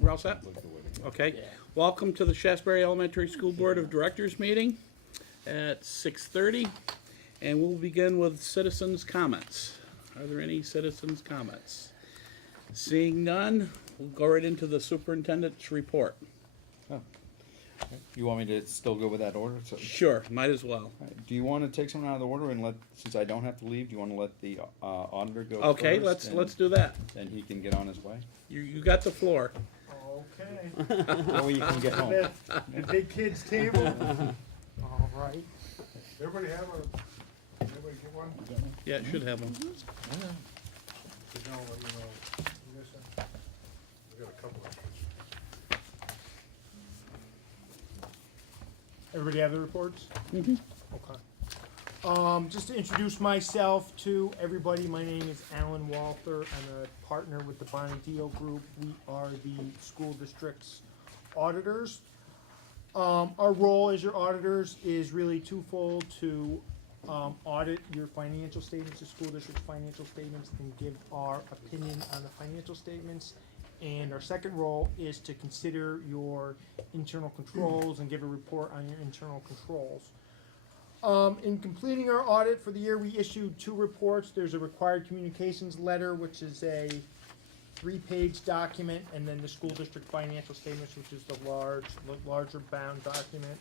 We're all set? Okay. Welcome to the Shaftsbury Elementary School Board of Directors meeting at 6:30. And we'll begin with citizens' comments. Are there any citizens' comments? Seeing none, we'll go right into the superintendent's report. You want me to still go with that order? So, Sure, might as well. do you want to take someone out of the order and since I don't have to leave, do you want to let the auditor go Okay, first? let's do that. Then he can get on his way. You got the floor. Okay. Or you can get home. The big kids table. All right. Everybody get one? Yeah, it should have one. Just now, let you know. We got a couple of. Everybody have the reports? Mhm. Okay. Just to introduce myself to everybody, my name is Alan Walther. I'm a partner with the Bonadeo Group. We are the school district's auditors. Our role as your auditors is really twofold: to audit your financial statements, the school district's financial statements, and give our opinion on the financial statements. And our second role is to consider your internal controls and give a report on your internal controls. In completing our audit for the year, we issued 2 reports. There's a required communications letter, which is a 3-page document, and then the school district financial statements, which is the larger bound document.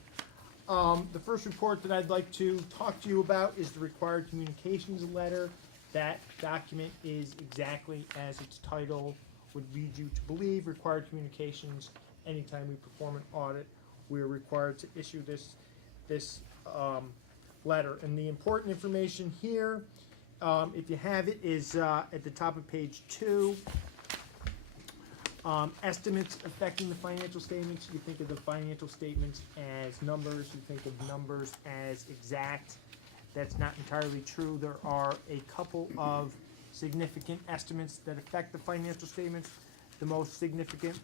The first report that I'd like to talk to you about is the required communications letter. That document is exactly as its title would lead you to believe. Required communications. Anytime we perform an audit, we are required to issue this letter. And the important information here, if you have it, is at the top of page 2. Estimates affecting the financial statements. You think of the financial statements as numbers. You think of numbers as exact. That's not entirely true. There are a couple of significant estimates that affect the financial statements. The most significant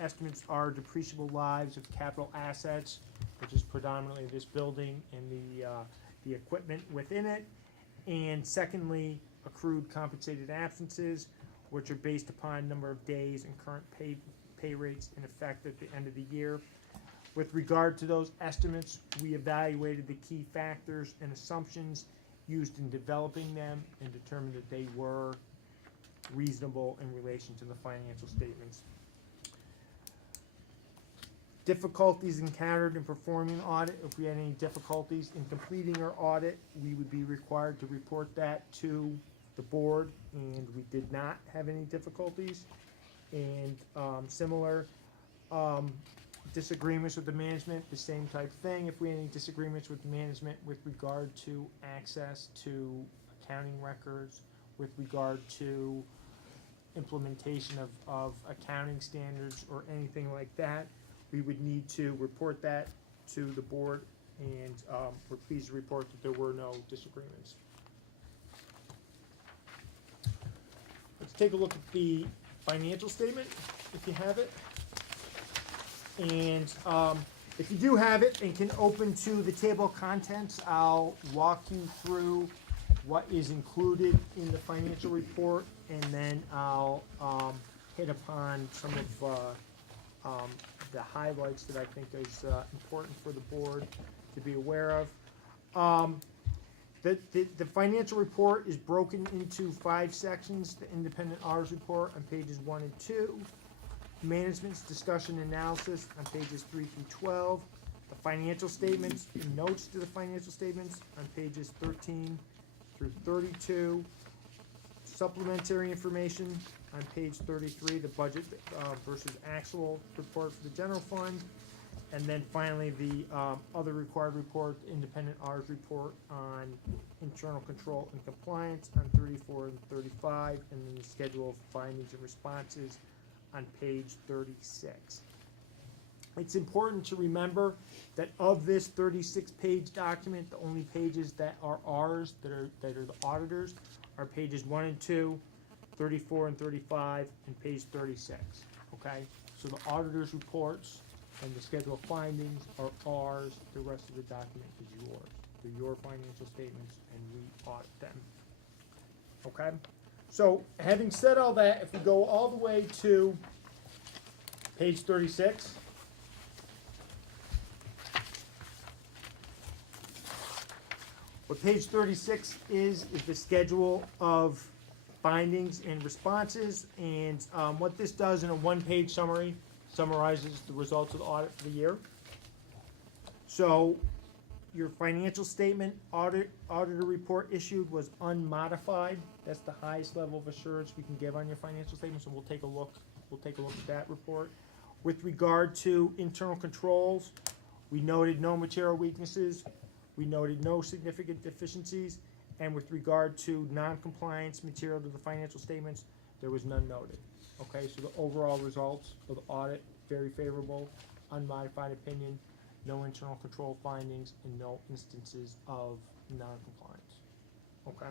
estimates are depreciable lives of capital assets, which is predominantly this building and the equipment within it. And secondly, accrued compensated absences, which are based upon number of days and current pay rates in effect at the end of the year. With regard to those estimates, we evaluated the key factors and assumptions used in developing them and determined that they were reasonable in relation to the financial statements. Difficulties encountered in performing an audit. If we had any difficulties in completing our audit, we would be required to report that to the board, and we did not have any difficulties. And similar disagreements with the management, the same type thing. If we had any disagreements with the management with regard to access to accounting records, with regard to implementation of accounting standards or anything like that, we would need to report that to the board, and we're pleased to report that there were no disagreements. Let's take a look at the financial statement, if you have it. And if you do have it and can open to the table of contents, I'll walk you through what is included in the financial report, and then I'll hit upon some of the highlights that I think is important for the board to be aware of. The financial report is broken into 5 sections. The independent auditors report on pages 1 and 2. Management's discussion and analysis on pages 3 through 12. The financial statements and notes to the financial statements on pages 13 through 32. Supplementary information on page 33, the budget versus actual report for the general fund. And then finally, the other required report, the independent auditors report on internal control and compliance on 34 and 35, and then the schedule of findings and responses on page 36. It's important to remember that of this 36-page document, the only pages that are ours, that are the auditors, are pages 1 and 2, 34 and 35, and page 36. Okay, so the auditors' reports and the schedule of findings are ours. The rest of the document is yours. They're your financial statements, and we audit them. Okay. So, having said all that, if we go all the way to Page 36. What page 36 is the schedule of findings and responses, and what this does in a one-page summary summarizes the results of the audit for the year. So your financial statement auditor report issued was unmodified. That's the highest level of assurance we can give on your financial statement, so we'll take a look at that report. With regard to internal controls, we noted no material weaknesses, we noted no significant deficiencies, and with regard to non-compliance material to the financial statements, there was none noted. Okay, so the overall results of the audit, very favorable, unmodified opinion, no internal control findings, and no instances of non-compliance. Okay.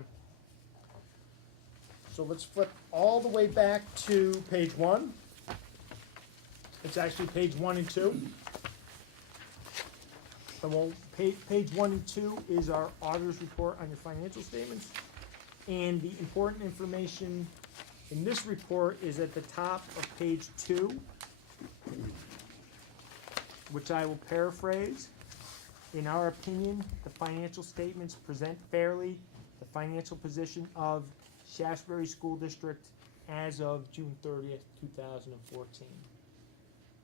So let's flip all the way back to page 1. It's actually page 1 and 2. And well, page 1 and 2 is our auditor's report on your financial statements. And the important information in this report is at the top of page 2, which I will paraphrase. In our opinion, the financial statements present fairly the financial position of Shaftsbury School District as of June 30th, 2014.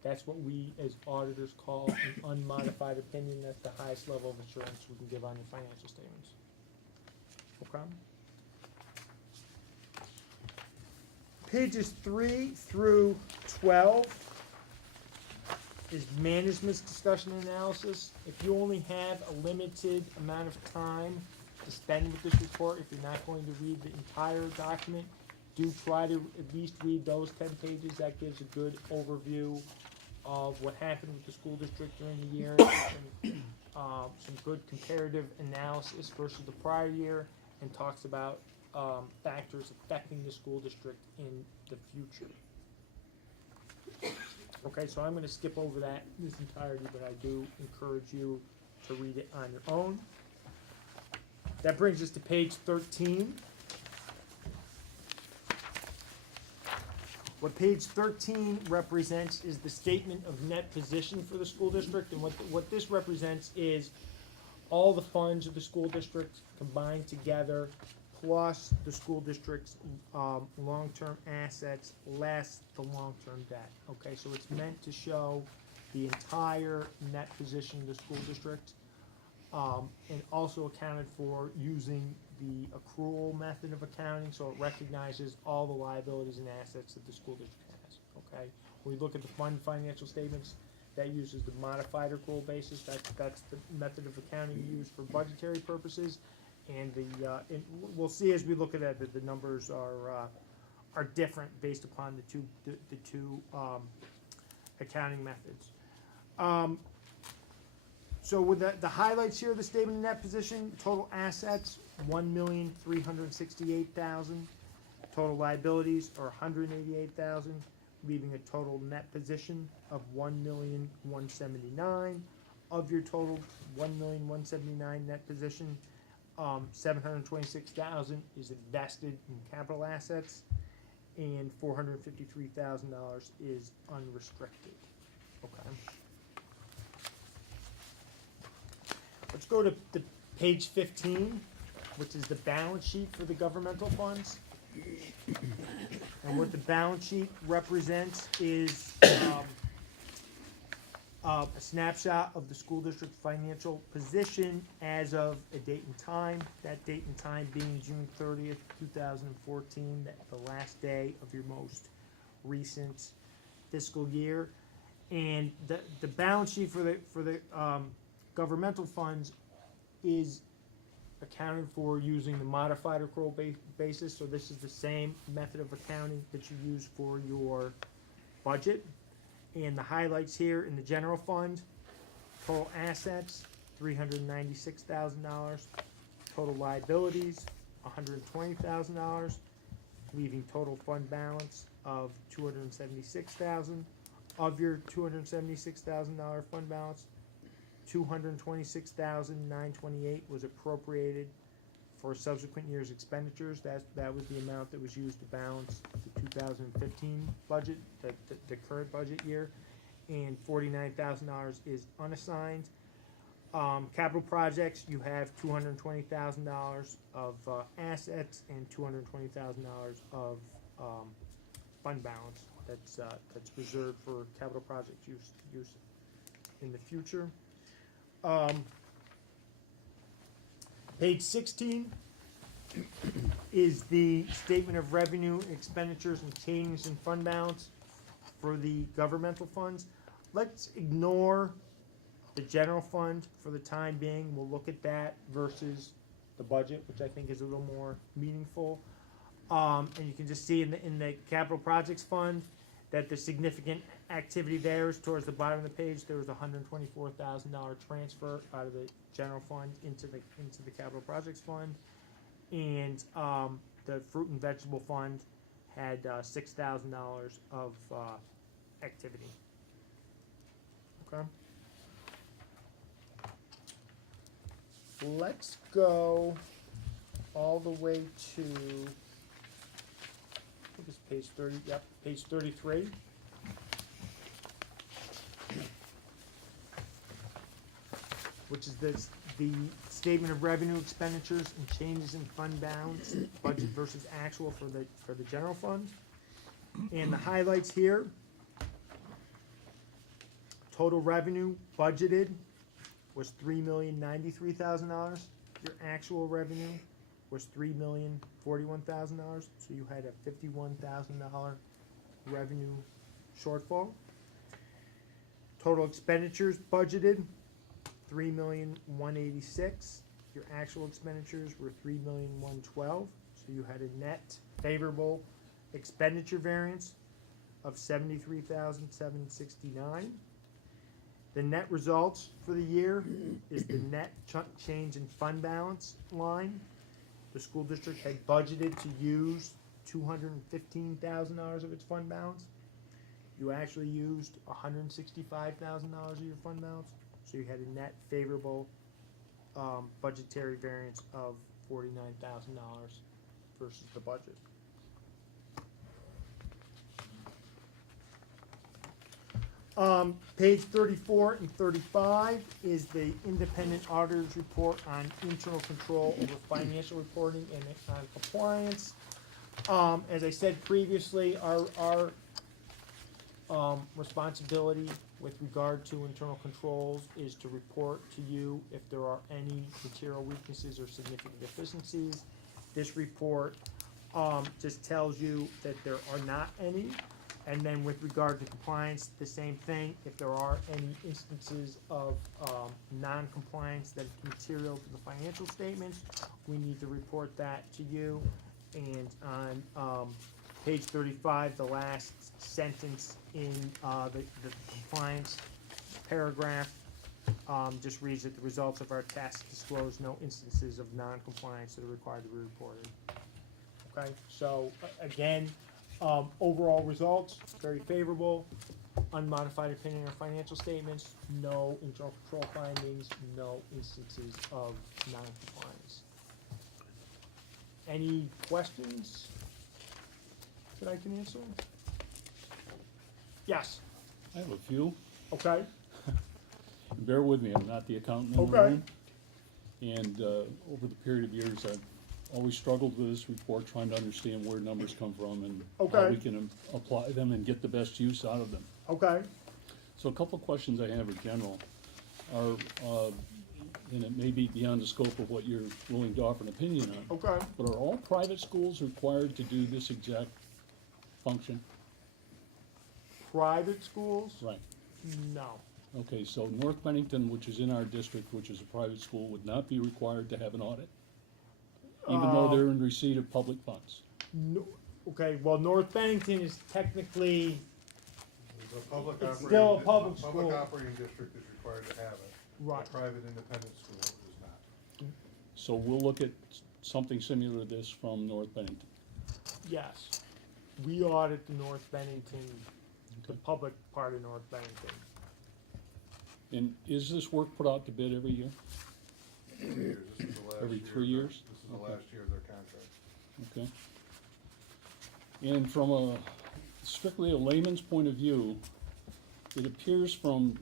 That's what we, as auditors, call an unmodified opinion. That's the highest level of assurance we can give on your financial statements. Okay? Pages 3 through 12 is management's discussion and analysis. If you only have a limited amount of time to spend with this report, if you're not going to read the entire document, do try to at least read those 10 pages. That gives a good overview of what happened with the school district during the year, some good comparative analysis versus the prior year, and talks about factors affecting the school district in the future. Okay, so I'm going to skip over that in its entirety, but I do encourage you to read it on your own. That brings us to page 13. What page 13 represents is the statement of net position for the school district, and what this represents is all the funds of the school district combined together, plus the school district's long-term assets, less the long-term debt. Okay, so it's meant to show the entire net position of the school district, and also accounted for using the accrual method of accounting, so it recognizes all the liabilities and assets that the school district has. Okay, when we look at the fund financial statements, that uses the modified accrual basis. That's the method of accounting used for budgetary purposes, and and we'll see as we look at that that the numbers are different based upon the two accounting methods. So with the highlights here of the statement of net position, total assets, $1,368,000. Total liabilities are $188,000, leaving a total net position of $1,179,000. Of your total $1,179,000 net position, $726,000 is invested in capital assets, and $453,000 is unrestricted. Okay. Let's go to page 15, which is the balance sheet for the governmental funds. And what the balance sheet represents is a snapshot of the school district's financial position as of a date and time. That date and time being June 30th, 2014, the last day of your most recent fiscal year. And the balance sheet for the governmental funds is accounted for using the modified accrual basis. So this is the same method of accounting that you use for your budget. And the highlights here in the general fund, total assets, $396,000. Total liabilities, $120,000, leaving total fund balance of $276,000. Of your $276,000 fund balance, $226,928 was appropriated for subsequent years' expenditures. That was the amount that was used to balance the 2015 budget, the current budget year. And $49,000 is unassigned. Capital projects, you have $220,000 of assets and $220,000 of fund balance that's reserved for capital project use in the future. Page 16 is the statement of revenue, expenditures, and changes in fund balance for the governmental funds. Let's ignore the general fund for the time being. We'll look at that versus the budget, which I think is a little more meaningful. And you can just see in the capital projects fund that the significant activity there is towards the bottom of the page. There was a $124,000 transfer out of the general fund into the capital projects fund, and the fruit and vegetable fund had $6,000 of activity. Okay. Let's go all the way to, I think it's page 30, yep, page 33. Which is the statement of revenue, expenditures, and changes in fund balance, budget versus actual for the general fund. And the highlights here, total revenue budgeted was $3,093,000. Your actual revenue was $3,041,000. So you had a $51,000 revenue shortfall. Total expenditures budgeted $3,186,000. Your actual expenditures were $3,112,000. So you had a net favorable expenditure variance of $73,769. The net results for the year is the net change in fund balance line. The school district had budgeted to use $215,000 of its fund balance. You actually used $165,000 of your fund balance, so you had a net favorable budgetary variance of $49,000 versus the budget. Page 34 and 35 is the independent auditor's report on internal control over financial reporting and compliance. As I said previously, our responsibility with regard to internal controls is to report to you if there are any material weaknesses or significant deficiencies. This report just tells you that there are not any. And then with regard to compliance, the same thing. If there are any instances of non-compliance that is material to the financial statements, we need to report that to you. And on page 35, the last sentence in the compliance paragraph just reads that the results of our tests disclose no instances of non-compliance that are required to be reported. Okay, so again, overall results, very favorable. Unmodified opinion on financial statements, no internal control findings, no instances of non-compliance. Any questions that I can answer? Yes. I have a few. Okay. Bear with me, I'm not the accountant in the Okay. room. And over the period of years, I've always struggled with this report, trying to understand where numbers come from and how Okay. we can apply them and get the best use out of them. Okay. So a couple of questions I have are general. Are, and it may be beyond the scope of what you're willing to offer an opinion on, Okay. but are all private schools required to do this exact function? Private schools? Right. No. Okay, so North Bennington, which is in our district, which is a private school, would not be required to have an audit? Even though they're in receipt of public funds? No. Okay, well, North Bennington is technically, The public It's operating still a di- public the school. Public operating district is required to have it. Right. A private independent school is not. So we'll look at something similar to this from North Bennington. yes. We audit the North Bennington, the public part of North Bennington. And is this work put out to bid every year? 3 years. This is the last Every year. 3 years? This is the Okay. last year of their contract. Okay. And from a strictly a layman's point of view, it appears from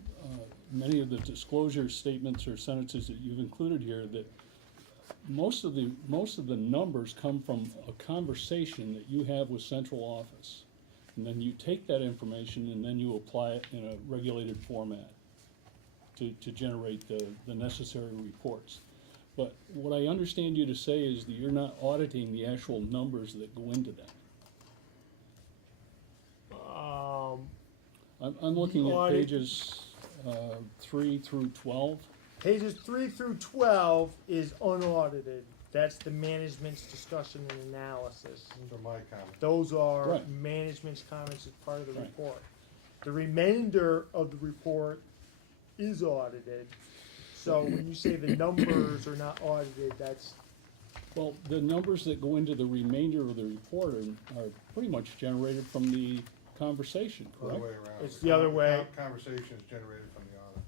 many of the disclosure statements or sentences that you've included here that most of the numbers come from a conversation that you have with central office. And then you take that information and then you apply it in a regulated format to generate the necessary reports. But what I understand you to say is that you're not auditing the actual numbers that go into that. I'm looking at Audit- pages 3 through 12. Pages 3 through 12 is unaudited. That's the management's discussion and analysis. Those are my comments. Those are Right. management's comments as part of the Right. report. The remainder of the report is audited. So when you say the numbers are not audited, that's, Well, the numbers that go into the remainder of the report are pretty much generated from the conversation, Other correct? way around. It's the other way. Conversation is generated from the audit.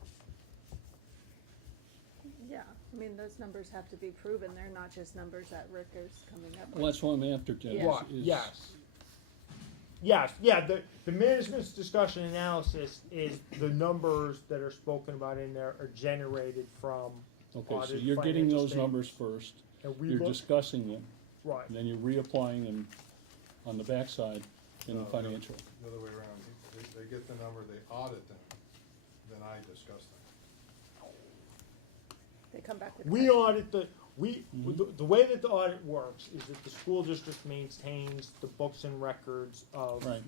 Yeah, I mean, those numbers have to be proven, they're not just numbers that Rick is coming up Well, with. that's what I'm after, Jen. Yeah. what, is- yes. Yes, yeah, the management's discussion analysis is the numbers that are spoken about in there are generated from Okay, so audited you're getting financial those numbers statements. first, And we you're look, discussing them, right, and then you're reapplying them on the backside in the No, financial. The other way around. They get the number, they audit them, then I discuss them. They come back with. we questions. audit the way that the audit works is that the school district maintains the books and records of, Right.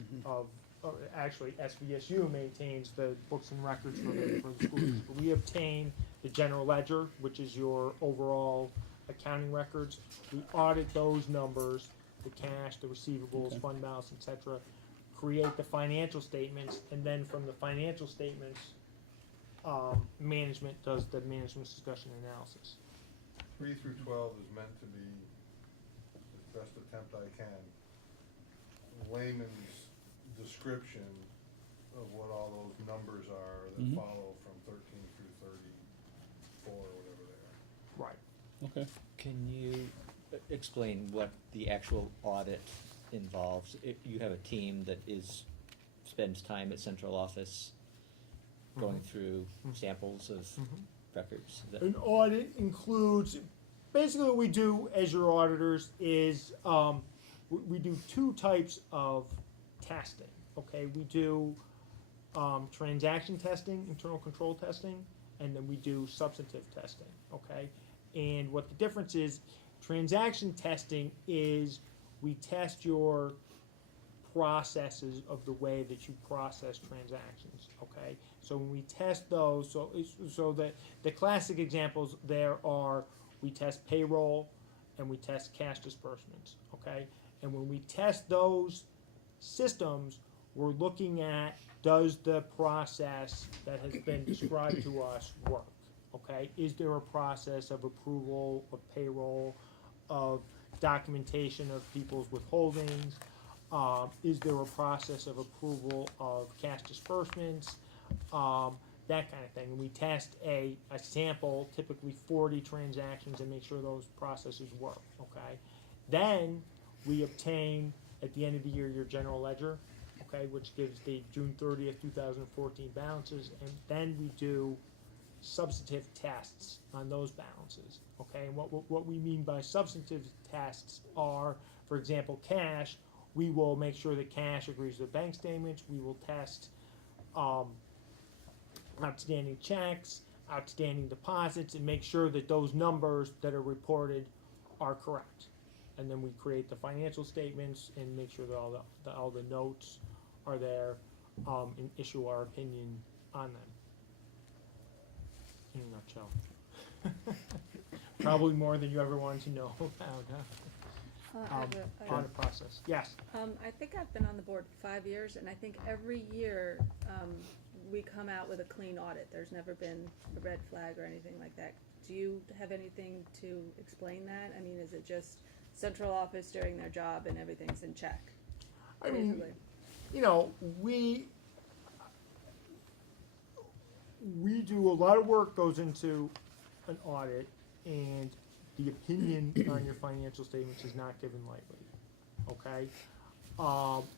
actually, SVSU maintains the books and records for the school district. We obtain the general ledger, which is your overall accounting records. We audit those numbers, the cash, the receivables, Okay. fund balance, et cetera, create the financial statements, and then from the financial statements, management does the management discussion analysis. 3 through 12 is meant to be, as best attempt I can, layman's description of what all those numbers are that Mhm. follow from 13 through 34, or whatever they are. Right. Okay, Can you explain what the actual audit involves? You have a team that spends time at central office going through samples of records? Is that- An audit includes, basically what we do as your auditors is, we do two types of testing, okay? We do, transaction testing, internal control testing, and then we do substantive testing, okay? And what the difference is, transaction testing is we test your processes of the way that you process transactions, okay? So when we test those, so the classic examples there are, we test payroll and we test cash disbursements, okay? And when we test those systems, we're looking at, does the process that has been described to us work, okay? Is there a process of approval of payroll, of documentation of people's withholdings? Is there a process of approval of cash disbursements? That kind of thing. And we test a sample, typically 40 transactions, and make sure those processes work, okay? Then we obtain, at the end of the year, your general ledger, okay, which gives the June 30th, 2014 balances, and then we do substantive tests on those balances, okay? And what we mean by substantive tests are, for example, cash. We will make sure that cash agrees with bank statements. We will test outstanding checks, outstanding deposits, and make sure that those numbers that are reported are correct. And then we create the financial statements and make sure that all the notes are there, and issue our opinion on them. In a nutshell. Probably more than you ever wanted to know about, I have a- audit process. Yes. I think I've been on the board 5 years, and I think every year, we come out with a clean audit. There's never been a red flag or anything like that. Do you have anything to explain that? I mean, is it just central office doing their job and everything's in check? I mean, Basically. you know, we do a lot of work goes into an audit, and the opinion on your financial statements is not given lightly, okay?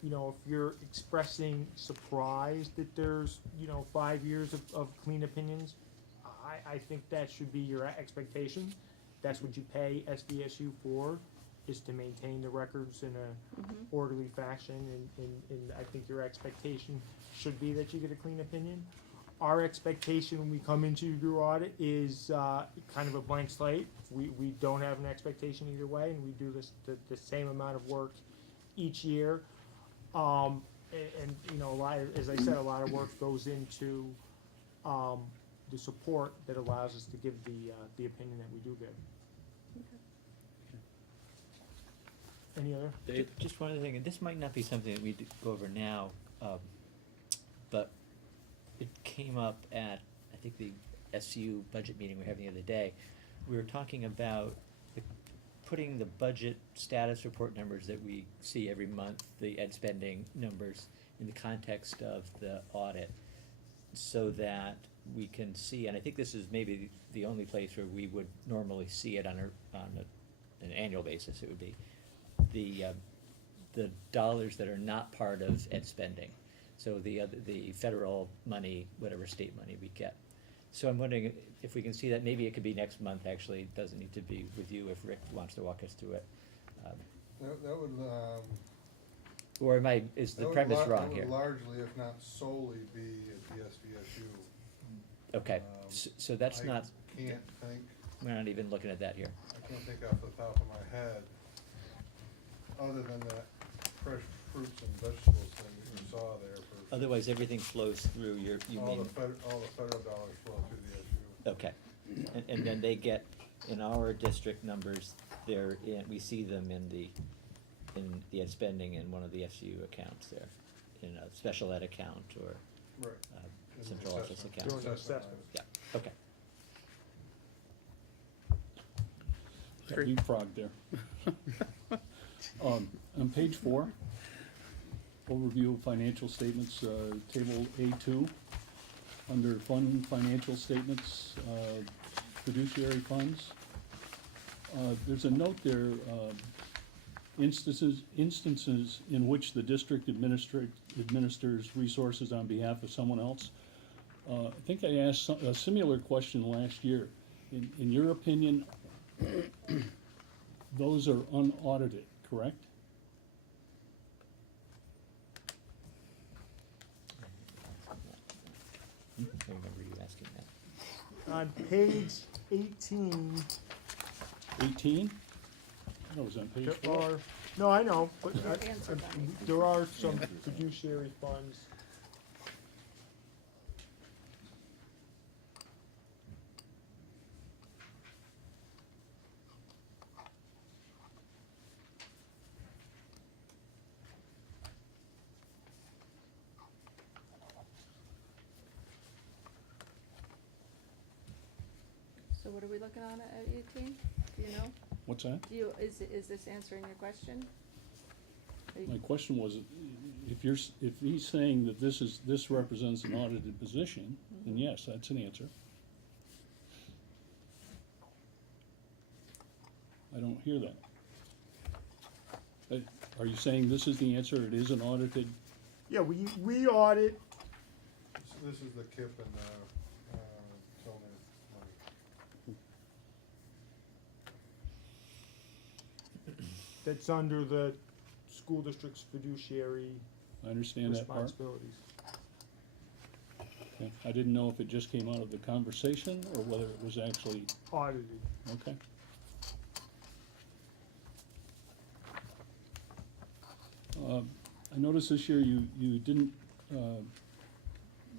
You know, if you're expressing surprise that there's, you know, 5 years of clean opinions, I think that should be your expectation. That's what you pay SVSU for, is to maintain the records in a orderly fashion, and I think your expectation should be that you get a clean opinion. Our expectation when we come into your audit is kind of a blank slate. We don't have an expectation either way, and we do this the same amount of work each year. And you know, as I said, a lot of work goes into the support that allows us to give the opinion that we do give. Any other? Dave? Just one other thing, and this might not be something that we go over now, but it came up at, I think, the SU budget meeting we were having the other day. We were talking about putting the budget status report numbers that we see every month, the ed spending numbers, in the context of the audit, so that we can see, and I think this is maybe the only place where we would normally see it on an annual basis, it would be the dollars that are not part of ed spending. So the federal money, whatever state money we get. So I'm wondering if we can see that. Maybe it could be next month, actually. It doesn't need to be with you if Rick wants to walk us through it. That would, Or is the that would premise lar- wrong that here? would largely, if not solely, be at the SVSU. Okay, so that's not, I can't think, we're not even looking at that here. I can't think off the top of my head, other than that fresh fruits and vegetables thing that you saw there for. Otherwise, everything flows through you All mean, all the federal dollars flow through the SU. okay. And then they get, in our district numbers, we see them in the ed spending in one of the SU accounts there, in a special ed account or Right. In the central office assessment. account. Doing the Assessment assessment. items. Yeah, okay. Great. Leapfrog there. On page 4, overview of financial statements, table A2, under fund financial statements, fiduciary funds. There's a note there, instances in which the district administers resources on behalf of someone else. I think I asked a similar question last year. In your opinion, those are unaudited, correct? I remember you asking that. On page 18, 18? That was on page 4. there are, no, I know, but They're answered on 18. there are some fiduciary funds. So what are we looking on at 18? Do you know? What's that? Is this answering your question? Are you- My question was, if he's saying that this represents an audited position, then yes, that's an answer. I don't hear that. Are you saying this is the answer, it is an audited? Yeah, we audit, This is the KIP and zoning money. that's under the school district's fiduciary I understand that part. responsibilities. Okay. I didn't know if it just came out of the conversation or whether it was actually, Audited. okay. I noticed this year you didn't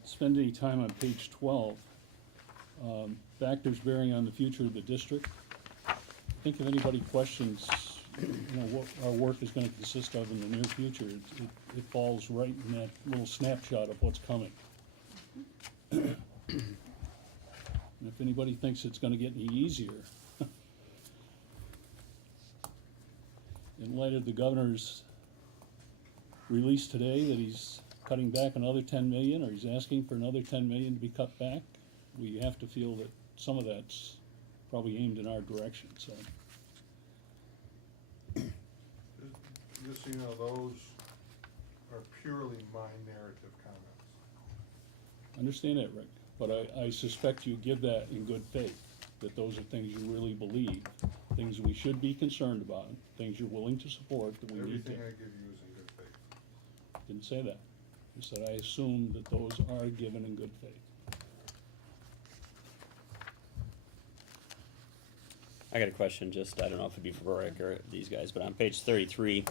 spend any time on page 12, factors bearing on the future of the district. I think if anybody questions, what our work is gonna consist of in the near future, it falls right in that little snapshot of what's coming. And if anybody thinks it's gonna get any easier, in light of the governor's release today that he's cutting back another 10 million, or he's asking for another 10 million to be cut back, we have to feel that some of that's probably aimed in our direction, so. Just so you know, those are purely my narrative comments. Understand that, Rick, but I suspect you give that in good faith, that those are things you really believe, things we should be concerned about, things you're willing to support, that we need to. Everything I give you is in good faith. Didn't say that. I said I assume that those are given in good faith. I got a question, just, I don't know if it'd be for Rick or these guys, but on page 33,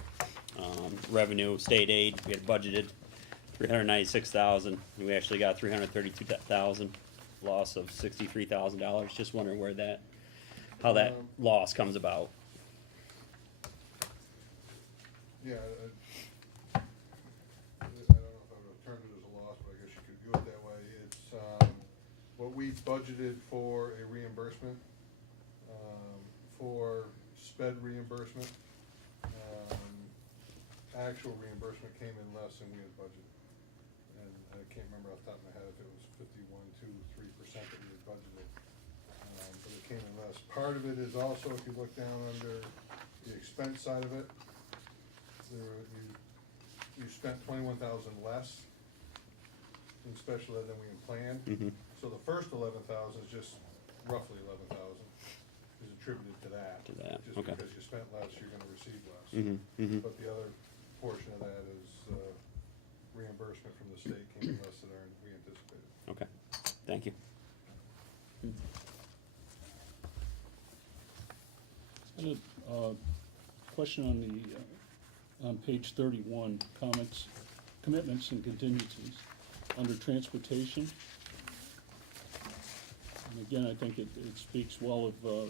revenue, state aid, we had budgeted 396,000, we actually got 332,000, loss of $63,000, just wondering where that, how that loss comes about. Yeah, I don't know if I would have termed it as a loss, but I guess you could view it that way. It's, what we budgeted for a reimbursement, for sped reimbursement. Actual reimbursement came in less than we had budgeted. And I can't remember off the top of my head if it was 51, 2, 3% that we had budgeted. But it came in less. Part of it is also, if you look down under the expense side of it, you spent 21,000 less in special ed than we had planned. Mhm. So the first 11,000 is just roughly 11,000 is attributed to that. To that, Just okay. because you spent less, you're gonna receive less. Mhm, mhm. But the other portion of that is, reimbursement from the state came in less than we anticipated. Okay, thank you. I had a question on the, on page 31, comments, commitments and contingencies, under transportation. And again, I think it speaks well of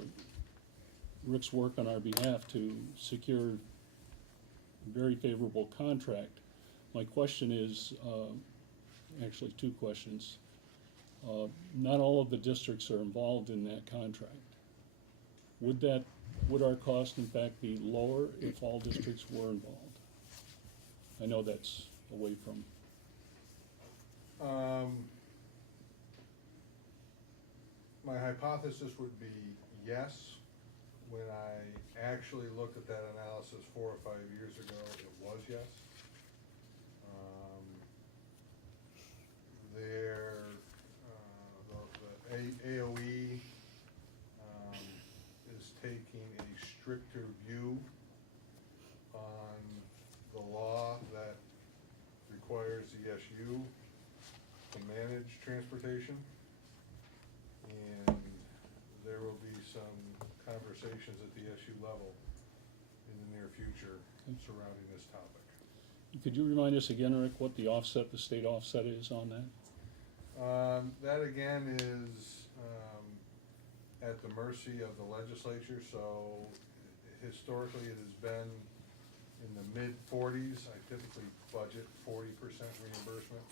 Rick's work on our behalf to secure a very favorable contract. My question is, actually two questions. Not all of the districts are involved in that contract. Would our cost in fact be lower if all districts were involved? I know that's away from, My hypothesis would be yes. When I actually looked at that analysis 4 or 5 years ago, it was yes. The AOE is taking a stricter view on the law that requires the SU to manage transportation. And there will be some conversations at the SU level in the near future surrounding this topic. could you remind us again, Rick, what the offset, the state offset is on that? That again is at the mercy of the legislature, so historically it has been in the mid-40s. I typically budget 40% reimbursement,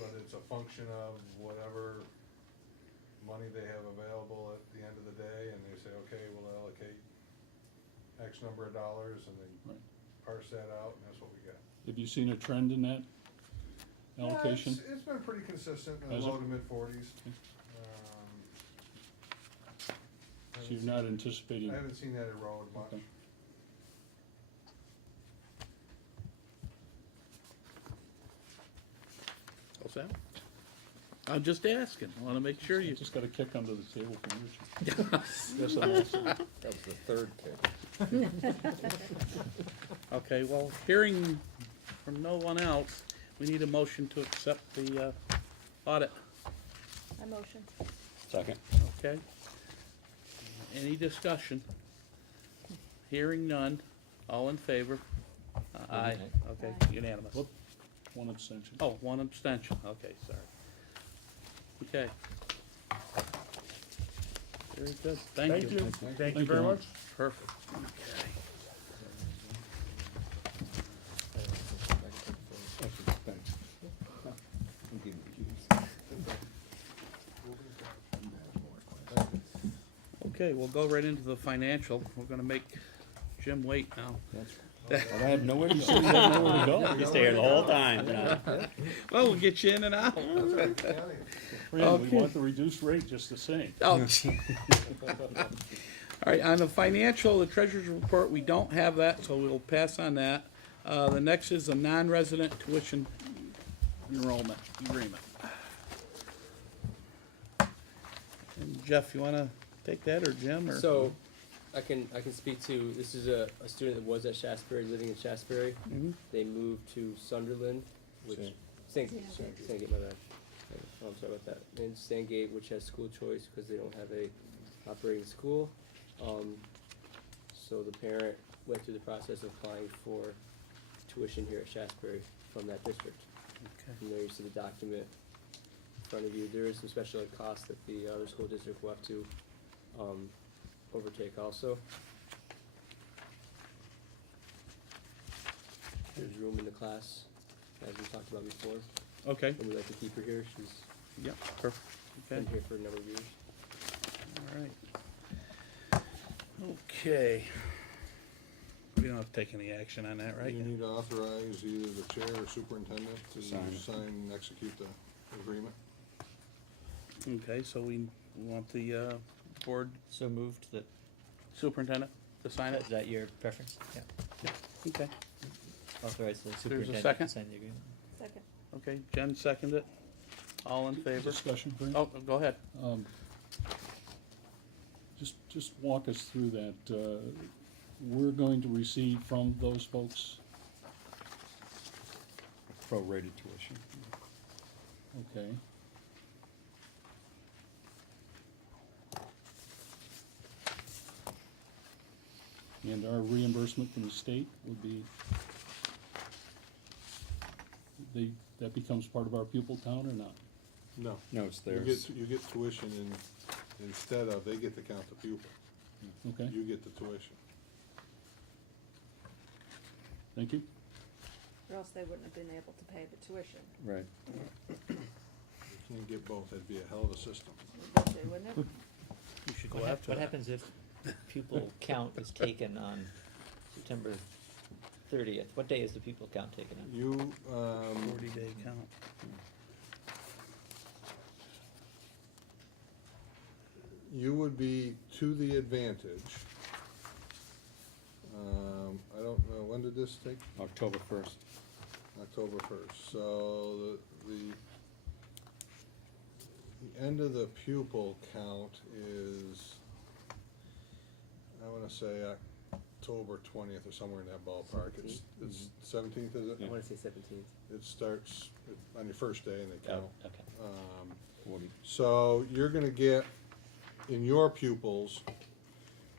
but it's a function of whatever money they have available at the end of the day, and they say, okay, we'll allocate X number of dollars, and they Right. parse that out, and that's what we get. Have you seen a trend in that allocation? Yeah, it's been pretty consistent in the Has it? low to mid-40s. So you're not anticipating? I haven't seen that erode much. Okay. What's that? I'm just asking, I wanna make sure I you. just got a kick under the table from Richard. Yes, I'm also. That was the third kick. Okay, well, hearing from no one else, we need a motion to accept the, audit, I motion. Second. okay? Any discussion? Hearing none, all in favor? Aye, okay, Aye. unanimous. Whoop. One abstention. Oh, one abstention, okay, sorry. Okay. Very good, thank you. Thank you you, very Alan. much. Perfect, okay. Thanks. I'm giving you keys. Okay, we'll go right into the financial, we're gonna make Jim wait now. I have nowhere to You said you had nowhere to go. You stay here the whole time, you know. Well, we'll get you in and out. That's right, county. Fran, we Okay. want the reduced rate just the same. Oh. All right, on the financial, the treasurer's report, we don't have that, so we'll pass on that. The next is a non-resident tuition enrollment agreement. And Jeff, you wanna take that, or Jim, or? So, I can speak to, this is a student that was at Shaftsbury, living in Shaftsbury. Mhm. They moved to Sunderland, which, Sandgate, my bad. Oh, I'm sorry about that. And Sandgate, which has school choice, because they don't have a operating school. So the parent went through the process of applying for tuition here at Shaftsbury from that district. Okay. And there you see the document in front of you. There is some special ed costs that the other school district will have to, overtake also. There's room in the class, as we talked about before, Okay, and we'd like to keep her here. She's yeah, perfect, okay, been here for a number of years. all right. Okay. We don't have to take any action on that, right? You need to authorize either the chair or superintendent to Sign it. sign and execute the agreement. Okay, so we want the, board So moved, that, superintendent to sign it? is that your preference? Yeah. Okay, Authorize the second? superintendent to sign the agreement. Second. okay, Jen seconded it. All in favor? Discussion, Fran? Oh, go ahead. Just walk us through that. We're going to receive from those folks, Prorated tuition. okay? And our reimbursement from the state would be, that becomes part of our pupil count or not? No. No, it's You theirs. get tuition instead of, they get to count the pupil. Okay, You get the tuition. thank you. Or else they wouldn't have been able to pay the tuition, Right. You can't get both. That'd be a hell of a system. would they, wouldn't it? We should go What after what that. happens if pupil count is taken on September 30th? What day is the pupil count taken on? You, 40-day count. you would be to the advantage. I don't know, when did this take? October 1st. October first, so the end of the pupil count is, I wanna say October 20th or somewhere in that ballpark. It's 17th, is it? I wanna say 17th. It starts on your first day and they Oh, count. okay. 40. So you're gonna get, in your pupils,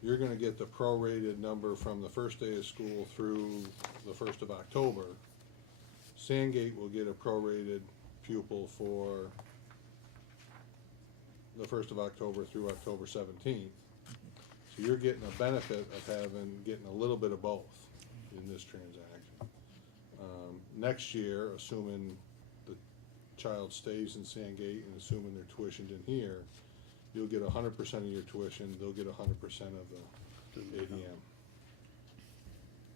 you're gonna get the prorated number from the first day of school through the 1st of October. Sandgate will get a prorated pupil for the 1st of October through October 17th. So you're getting a benefit of getting a little bit of both in this transaction. Next year, assuming the child stays in Sandgate and assuming they're tuitioned in here, you'll get 100% of your tuition, they'll get 100% of the ADM. Did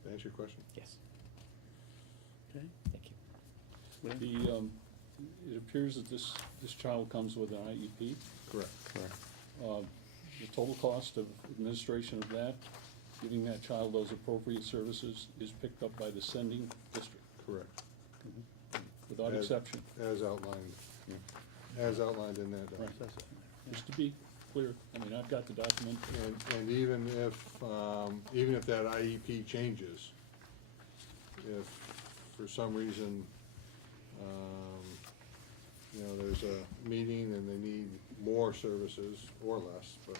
I answer your question? Yes, Okay. thank you. The, it appears that this child comes with an IEP. Correct. Correct. The total cost of administration of that, giving that child those appropriate services, is picked up by the sending district, Correct. without As- exception. As outlined, as outlined in that document. Says it in Just to be clear, I mean, I've got the document. And even if that IEP changes, if for some reason, there's a meeting and they need more services or less, but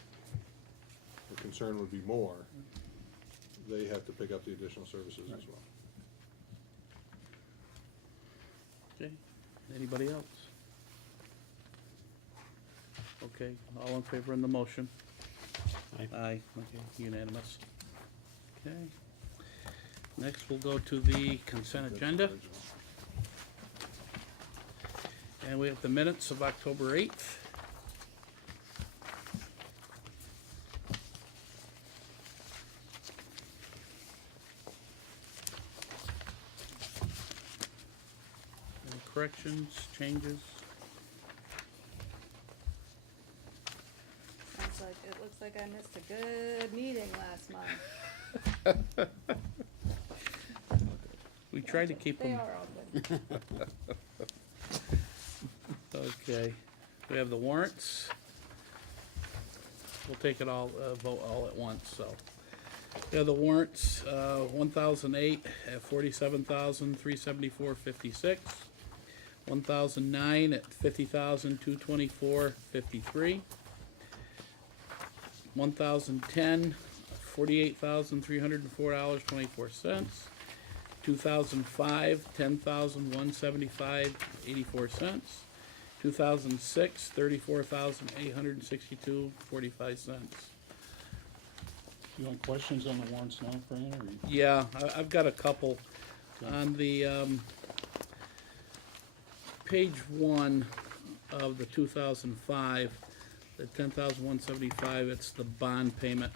the concern would be more, they have to pick up the additional services as well. there. Okay, anybody else? Okay, all in favor in the motion? Aye. Aye, okay, unanimous. Okay. Next, we'll go to the consent agenda, and we have the minutes of October 8th. Any corrections, changes? looks like I missed a good meeting last month. We tried to keep They them. are all good. Okay, we have the warrants. We'll take it all, vote all at once, so. We have the warrants, 1,008 at 47,374.56. 1,009 at 50,224.53. 1,010, $48,304.24. 2005, $10,175.84. 2006, $34,862.45. You want questions on the warrants now, Fran, or? Yeah, I've got a couple. On the, page 1 of the 2005, the 10,175, it's the bond payment.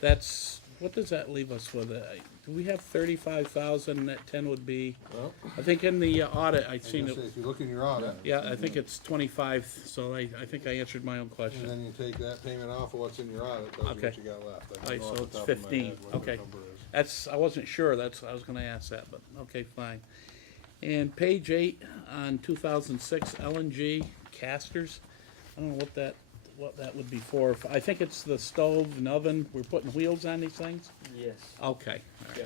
That's, what does that leave us with? Do we have 35,000, that 10 would be, Well, I think in the audit, I'd I was seen gonna say, it. if you look in your audit, Yeah, I think it's 25, so I think I answered my own and question. then you take that payment off of what's in your audit, those are Okay. what you got left. I don't Alright, know so off the it's top of my 15, head what the okay. number is. That's, I wasn't sure, I was gonna ask that, but, okay, fine. And page 8 on 2006 LNG casters, I don't know what that would be for. I think it's the stove and oven, we're putting wheels on these things? Yes, Okay, yeah,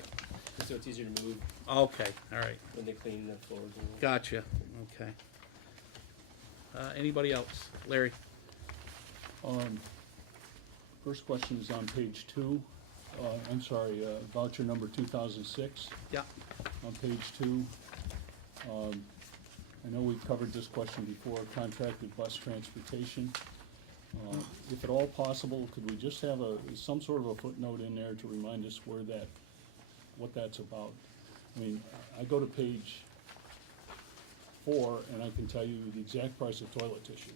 so it's easier to move okay, alright, when they clean the floors and. gotcha, okay. Anybody else? Larry? First question is on page 2. Voucher number 2006. Yeah. On page 2. I know we've covered this question before, contracted bus transportation. If at all possible, could we just have some sort of a footnote in there to remind us what that's about? I mean, I go to page 4 and I can tell you the exact price of toilet tissue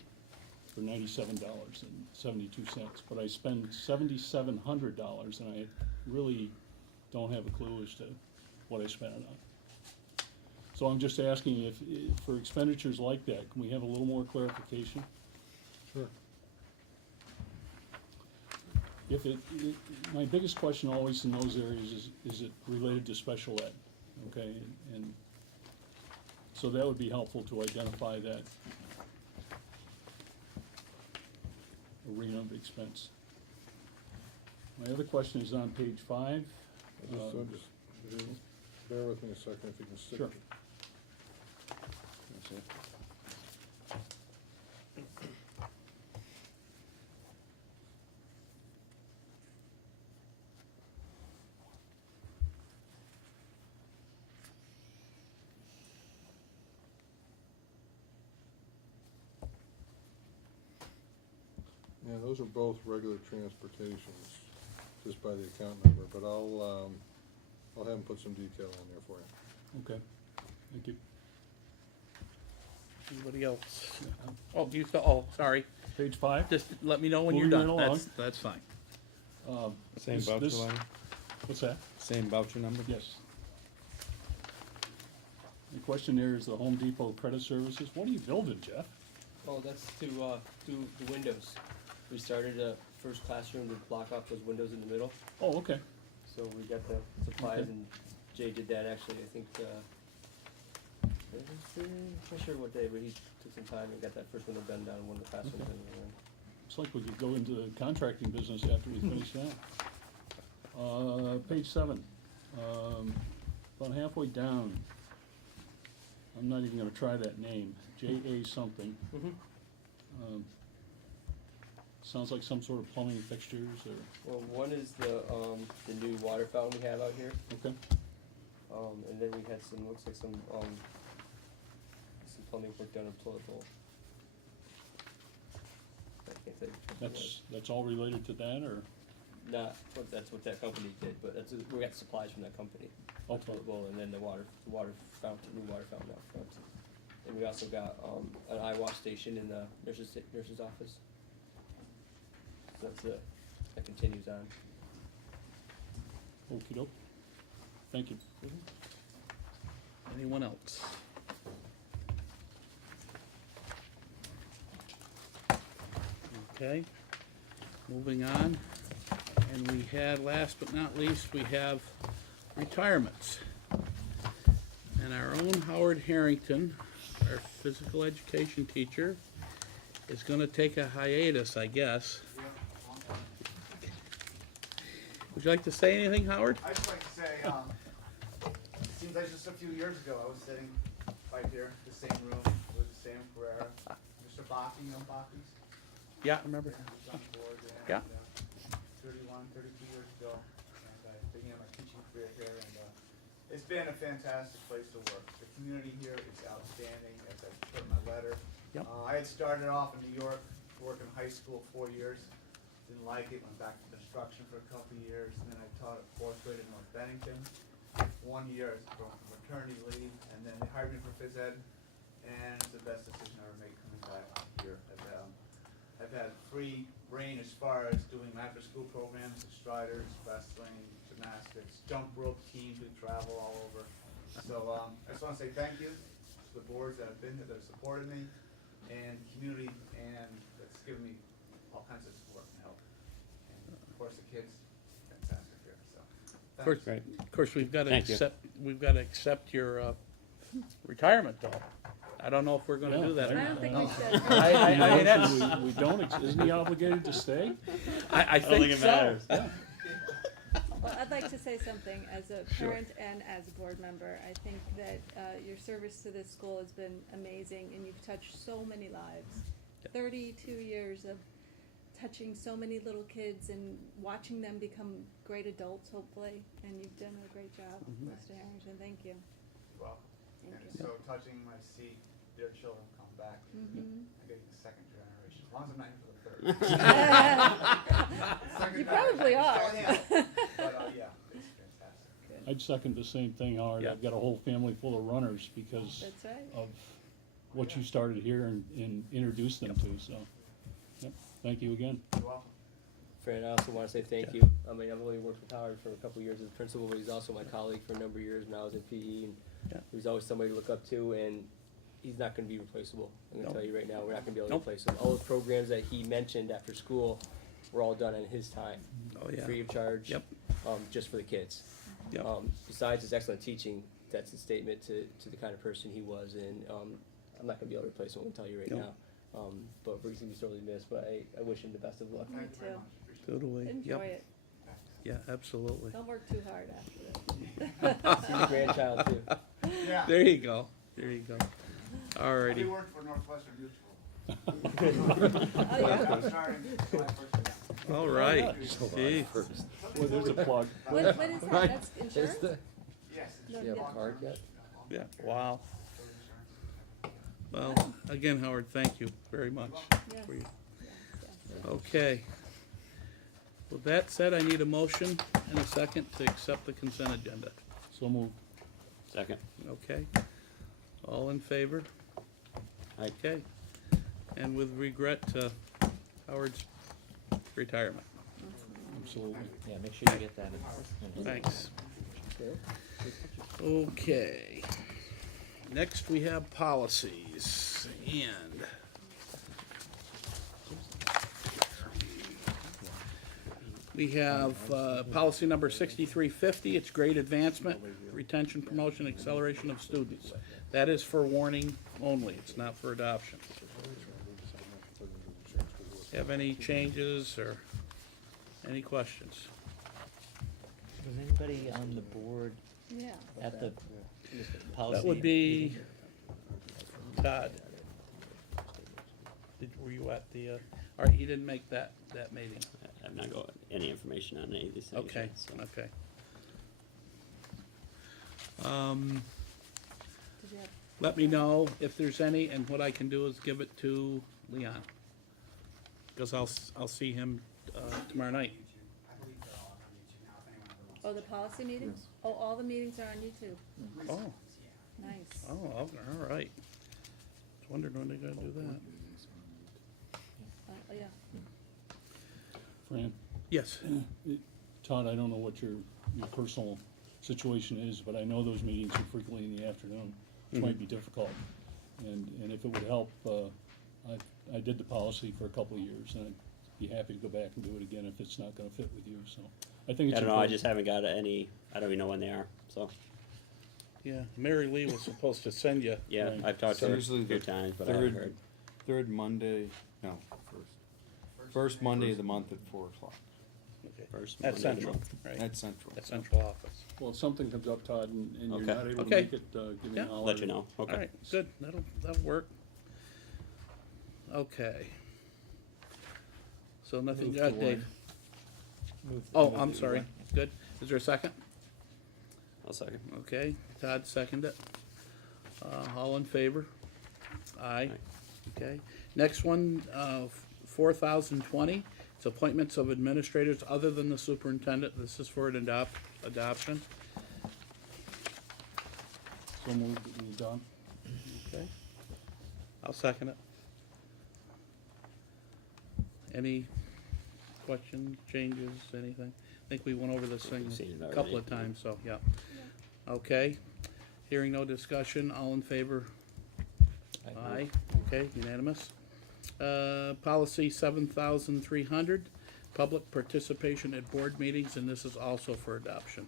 for $97.72, but I spend $7,700 and I really don't have a clue as to what I spent it on. So I'm just asking if for expenditures like that, can we have a little more clarification? Sure. My biggest question always in those areas is it related to special ed, okay? And so that would be helpful to identify that arena of expense. My other question is on page 5. Just bear with me a second if you can stick. Sure. That's it. Yeah, those are both regular transportations, just by the account number, but I'll have them put some detail in there for you. Okay, thank you. Anybody else? Oh, you, oh, sorry, Page 5? just let me know when you're Moving done, right along. that's fine. Same This- voucher this- line, What's that? same voucher number? Yes. The question there is the Home Depot credit services. What are you building, Jeff? Oh, that's to, do the windows. We started a first classroom to block off those windows in the middle, Oh, okay. so we got the supplies Okay. and Jay did that actually, I think, I'm not sure what day, but he took some time and got that first window done down in one of the classrooms Okay. and, Looks like we could go into the contracting business after we finish that. Page 7, about halfway down. I'm not even gonna try that name, J.A. something. Sounds like some sort of plumbing fixtures or, well, one is the new water fountain we have out here. okay, And then we had looks like some plumbing work done on toilet bowl. I can't think. that's all related to that or? Not, but that's what that company did, but we got supplies from that company. The Okay. toilet bowl and then the water fountain, new water fountain out front. And we also got, an eye wash station in the nurse's office. So that continues on. Okey-doke. Thank you. Anyone else? Okay. moving on, and we had, last but not least, we have retirements. And our own Howard Harrington, our physical education teacher, is gonna take a hiatus, I guess. Would you like to say anything, Howard? I'd just like to say, it seems like just a few years ago, I was sitting right here, the same room with Sam Pereira, Mr. Baki, you know Baki's? Yeah, I remember. He was on the board then, Yeah. 32 years ago, and I began my teaching career here, and it's been a fantastic place to work. The community here is outstanding, as I put in my letter. Yep. I had started off in New York, working high school 4 years, didn't like it, went back to construction for a couple of years, and then I taught at 4th grade in North Bennington. 1 year as from maternity leave, and then they hired me for phys ed, and it's the best decision I ever made coming back here. I've had free reign as far as doing after-school programs, striders, wrestling, gymnastics, jump rope teams, we travel all over. So I just want to say thank you to the boards that have been there, that have supported me, and community, and that's given me all kinds of support and help. And of course, the kids, fantastic here. So Of course, thanks. of course, we've gotta Thank you. accept your, retirement though. I don't know if we're gonna do that or I not. don't think we should. I mean, that's, We don't, isn't he obligated to stay? I don't think think it so. matters. Well, I'd like to say something as a parent and as a board member. I think that your service to this school has been amazing, and you've touched so many lives. 32 years of touching so many little kids and watching them become great adults, hopefully, and you've done a great job, Mr. Harrington. Thank you. You're welcome. Thank And you. so touching my seat, their children come back. Mhm. I get the second generation, as long as I'm not here for the third. Second You probably generation, are. still am. But, yeah, it's fantastic. I'd second the same thing, Howard. Yeah. I've got a whole family full of runners because That's right. of what you started here and introduced them to, so. Yep, thank you again. You're welcome. Fran, I also wanna say thank you. I mean, I've only worked with Howard for a couple of years as principal, but he's also my colleague for a number of years when I was in PE, and Yeah. he was always somebody to look up to, and he's not gonna be replaceable. I'm gonna Nope. tell you right now, we're not gonna be able to Nope. replace him. All those programs that he mentioned after school were all done in his time, Oh, yeah. free of charge. Yep. Just for the kids. Yep. Besides his excellent teaching, that's a statement to the kind of person he was, and I'm not gonna be able to replace him, I'm gonna tell you right Nope. now. But he's gonna be sorely missed, but I wish him the best of luck. Me Thank you very too. much. Appreciate it. Totally. Enjoy Yep. it. Yeah, absolutely. Don't work too hard after See the grandchild too. Yeah. There you go. There you go. I'll be Alrighty. working for Northwestern Mutual. this. Oh, yeah? I'm starting July 1st. All right. Gee. Well, there's a plug. What is that? That's insurance? Yes. No, it's yeah. long-term. Card yet? Yeah, wow. Insurance. Well, again, Howard, thank you very much. Yes. for you. Yes. Okay. With that said, I need a motion and a second to accept the consent agenda. So moved. Second. Okay? All in favor? Aye. Okay. And with regret to Howard's retirement. Absolutely. Yeah, make sure you get that. Thanks. Okay. Next, we have policies, and we have, policy number 6350, it's grade advancement, retention, promotion, acceleration of students. That is for warning only, it's not for adoption. Have any changes or any questions? Was anybody on the board Yeah. at the policy? That would be meeting? Todd. Were you at the, all right, you didn't make that meeting. I've not got any information on any of these things Okay, yet, so. okay. Did you have, Let me know if there's any, and what I can do is give it to Leon. Because I'll see him, tomorrow night. I believe they're all on YouTube now, if anyone ever wants oh, the policy meetings? Oh, all the meetings are on YouTube. Oh, Nice. oh, all right. Was wondering when they're gonna do that. Yeah. Fran, Yes, Todd, I don't know what your personal situation is, but I know those meetings are frequently in the afternoon, which might be difficult. And if it would help, I did the policy for a couple of years, and be happy to go back and do it again if it's not gonna fit with you, so. I think it's I don't know, I important. just haven't got any, I don't even know when they are, so, Yeah, Mary Lee was supposed to send you. yeah, Right. I've talked to her a Usually few the times, but I haven't heard. Third Monday, no, first Monday of the month at 4 o'clock. Okay. First At Monday of the Central, month. right? At Central. At central office. Well, if something comes up, Todd, and you're Okay. not able to Okay. make it, give me a Yeah. holler. Let you know, okay. All right, good, that'll work. Okay. So nothing, Move to Dave? Move- Oh, move I'm to sorry, one. good. Is there a second? I'll second. Okay, Todd seconded it. All in favor? Aye. Okay, next one, 4020, it's appointments of administrators other than the superintendent. This is for an adoption. So moved on. Okay. I'll second it. Any questions, changes, anything? I think we went over this thing We've seen it a couple already. of times, so, yeah. Okay, hearing no discussion, all in favor? Aye, okay, unanimous. Policy 7300, public participation at board meetings, and this is also for adoption.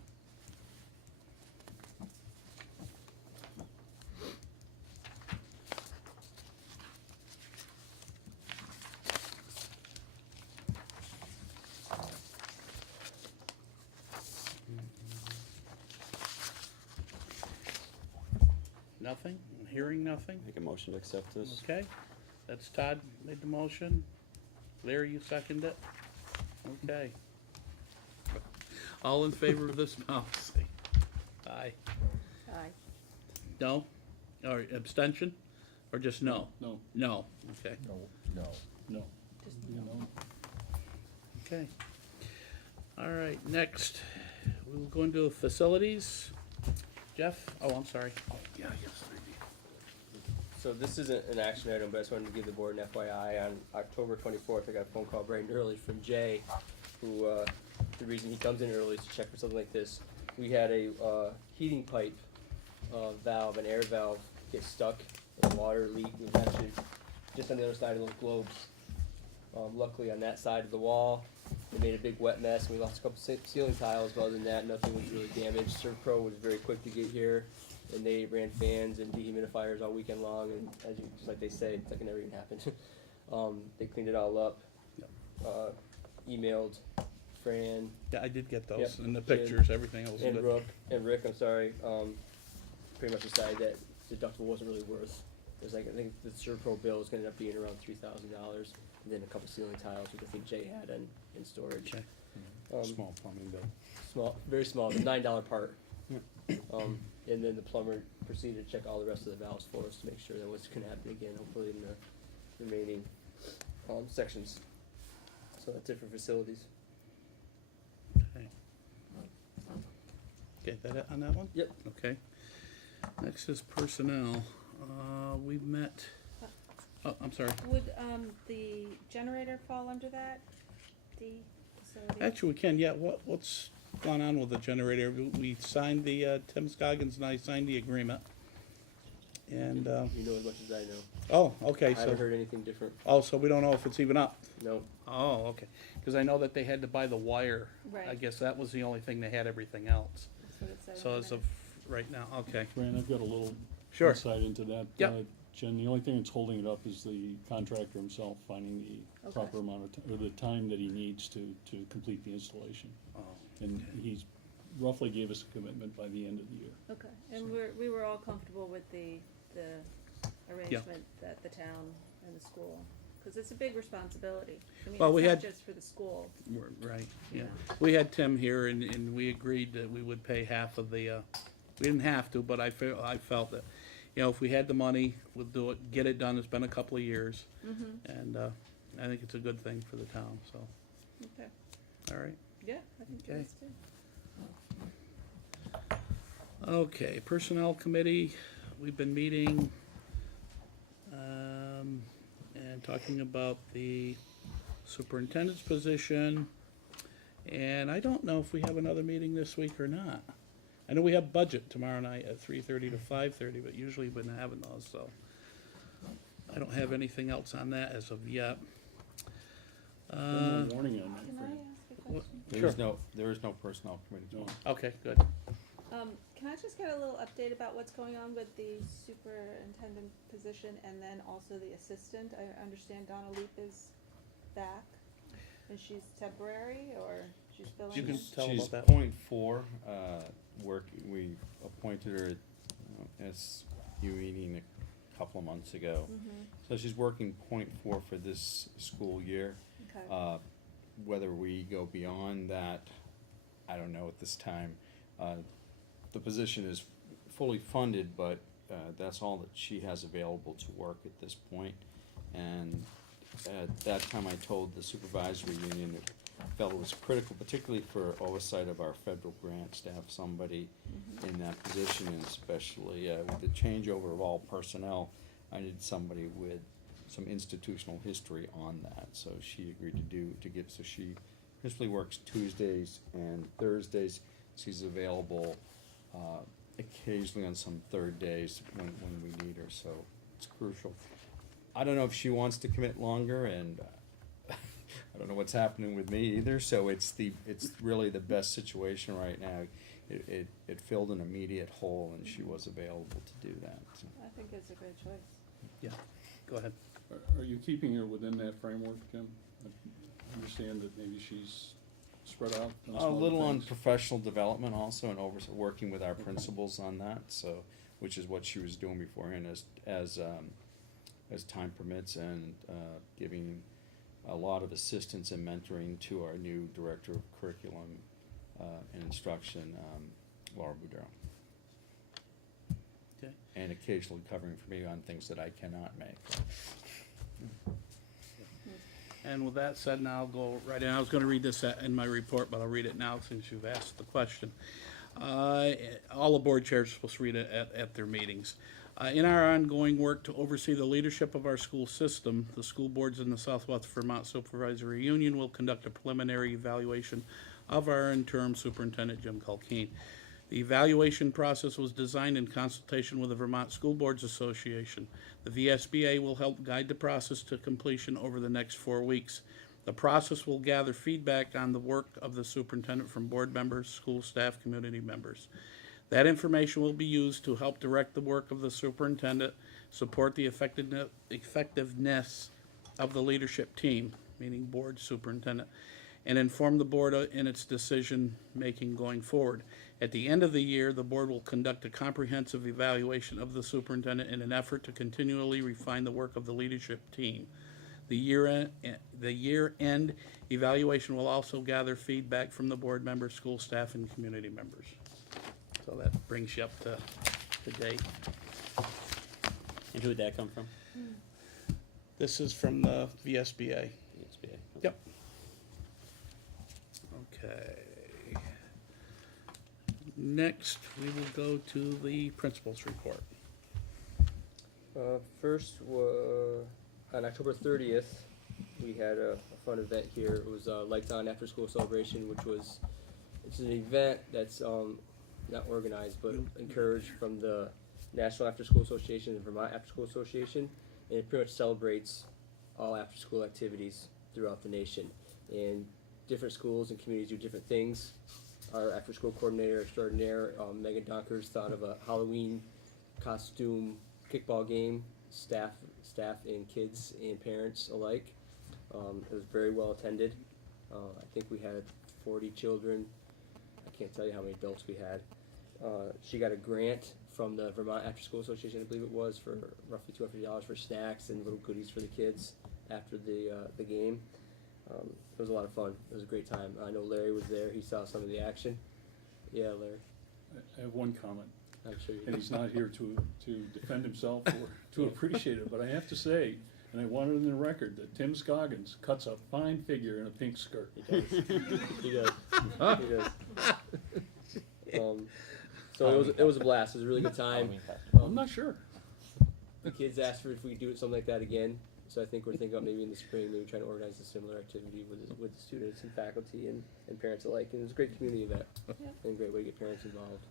Nothing, hearing nothing? Make a motion to accept this. Okay, that's Todd made the motion. Larry, you second it? Okay. All in favor of this policy? Aye. Aye. No? Or abstention? Or just no? No, No, okay, no. Just You know, okay. All right, next, we'll go into facilities. Jeff? Oh, I'm sorry. Oh, yeah, yes, So this isn't an action item, but I just wanted to give the board an FYI. On October 24th, I got a phone call bright and early from Jay, who, the reason he comes in early is to check for something like this. We had a heating pipe valve, an air valve, get stuck, a water leak. It was actually just on the other side of those globes. Luckily, on that side of the wall, they made a big wet mess, and we lost a couple ceiling tiles, but other than that, nothing was really damaged. Servpro was very quick to get here, and they ran fans and dehumidifiers all weekend long, and as you, just like they say, it's like it never even happened. They cleaned it all up, emailed Fran yeah, I did get those, Yep. and the pictures, everything else. and Rick, I'm sorry, pretty much decided that deductible wasn't really worth. It was like, I think the Servpro bill was gonna end up being around $3,000, and then a couple ceiling tiles, which I think Jay had in storage. Okay. Small plumbing bill. Small, very small, the $9 part. And then the plumber proceeded to check all the rest of the valves for us to make sure that wasn't gonna happen again, hopefully in the remaining, sections. So that's it for facilities. Okay. Okay, that it on that one? Yep. Okay. Next is personnel. We've met, oh, I'm sorry. Would, the generator fall under that? The facility? Actually, we can, yeah, what's gone on with the generator? We signed the, Tim Scoggins and I signed the agreement. And, You know as much as I know. oh, okay, I haven't so, heard anything different. oh, so we don't know if it's even up. No. Oh, okay, cause I know that they had to buy the wire. I Right. guess that was the only thing, they had everything else. That's what it says So on as there. of right now, okay, Fran, I've got a little sure, insight into that. Yep. Jen, the only thing that's holding it up is the contractor himself finding the Okay. proper amount of, or the time that he needs to complete the installation. oh, And he's roughly gave us a commitment by the end of the year. Okay, and we were all comfortable with the arrangement that the town and the school, cause it's a big responsibility. I mean, Well, we it's not had- just for the school. right, yeah. We had Tim here and we agreed that we would pay half of the, we didn't have to, but I felt that, you know, if we had the money, we'll do it, get it done. It's been a couple of years. Mm-hmm, And, I think it's a good thing for the town, so, okay, all right. yeah, I think Okay. that's too. Okay, Personnel Committee, we've been meeting, and talking about the superintendent's position. And I don't know if we have another meeting this week or not. I know we have budget tomorrow night at 3:30 to 5:30, but usually we've been having those, so. I don't have anything else on that as of yet. No warning on that. Can I Fran. ask a question? There is no personnel committee No. tomorrow. Okay, good. Can I just get a little update about what's going on with the superintendent position and then also the assistant? I understand Donna Leap is back, and she's temporary, or she's filling You in? can tell She's about that. .4, we appointed her at SU meeting a couple of months ago. Mhm. So she's working .4 for this school year. Okay. Whether we go beyond that, I don't know at this time. The position is fully funded, but that's all that she has available to work at this point. And at that time, I told the supervisory union that felt it was critical, particularly for oversight of our federal grants, to have somebody in that position, and especially with the changeover of all personnel, I needed somebody with some institutional history on that. So she agreed so she principally works Tuesdays and Thursdays. She's available occasionally on some third days when we need her, so it's crucial. I don't know if she wants to commit longer, and I don't know what's happening with me either, so it's really the best situation right now. It filled an immediate hole, and she was available to do that, so. I think it's a great choice. Yeah, go ahead. Are you keeping her within that framework, Tim? I understand that maybe she's spread out on some A little other on things. professional development also, and working with our principals on that, so, which is what she was doing beforehand as time permits, and giving a lot of assistance and mentoring to our new director of curriculum and instruction, Laura Boudreau. Okay. And occasionally covering for me on things that I cannot make. And with that said, now I'll go right in. I was gonna read this in my report, but I'll read it now since you've asked the question. All the board chairs are supposed to read it at their meetings. In our ongoing work to oversee the leadership of our school system, the school boards in the Southwest Vermont Supervisory Union will conduct a preliminary evaluation of our interim superintendent, Jim Culkeen. The evaluation process was designed in consultation with the Vermont School Boards Association. The VSBA will help guide the process to completion over the next 4 weeks. The process will gather feedback on the work of the superintendent from board members, school staff, community members. That information will be used to help direct the work of the superintendent, support the effectiveness of the leadership team, meaning board superintendent, and inform the board in its decision-making going forward. At the end of the year, the board will conduct a comprehensive evaluation of the superintendent in an effort to continually refine the work of the leadership team. The year-end evaluation will also gather feedback from the board members, school staff, and community members. So that brings you up to date. And who would that come from? This is from the VSBA. The SBA. Yep. Okay. Next, we will go to the principal's report. First, on October 30th, we had a fun event here. It was Lights On After School Celebration, it's an event that's not organized, but encouraged from the National After School Association and Vermont After School Association, and it pretty much celebrates all after-school activities throughout the nation. And different schools and communities do different things. Our after-school coordinator extraordinaire, Megan Donkers, thought of a Halloween costume kickball game, staff and kids and parents alike. It was very well attended. I think we had 40 children. I can't tell you how many adults we had. She got a grant from the Vermont After School Association, I believe it was, for roughly $250 for snacks and little goodies for the kids after the game. It was a lot of fun. It was a great time. I know Larry was there. He saw some of the action. Yeah, Larry. I have one comment, I'm sure you and he's not here to defend himself or to appreciate it, but I have to say, and I want it in the record, that Tim Scoggins cuts a fine figure in a pink skirt. He does. He does. He does. So it was a blast. It was a really good time. I'm not sure. The kids asked for if we could do something like that again. So I think we're thinking about maybe in the spring, maybe trying to organize a similar activity with the students and faculty and parents alike. And it was a great community event and a great way to get parents involved.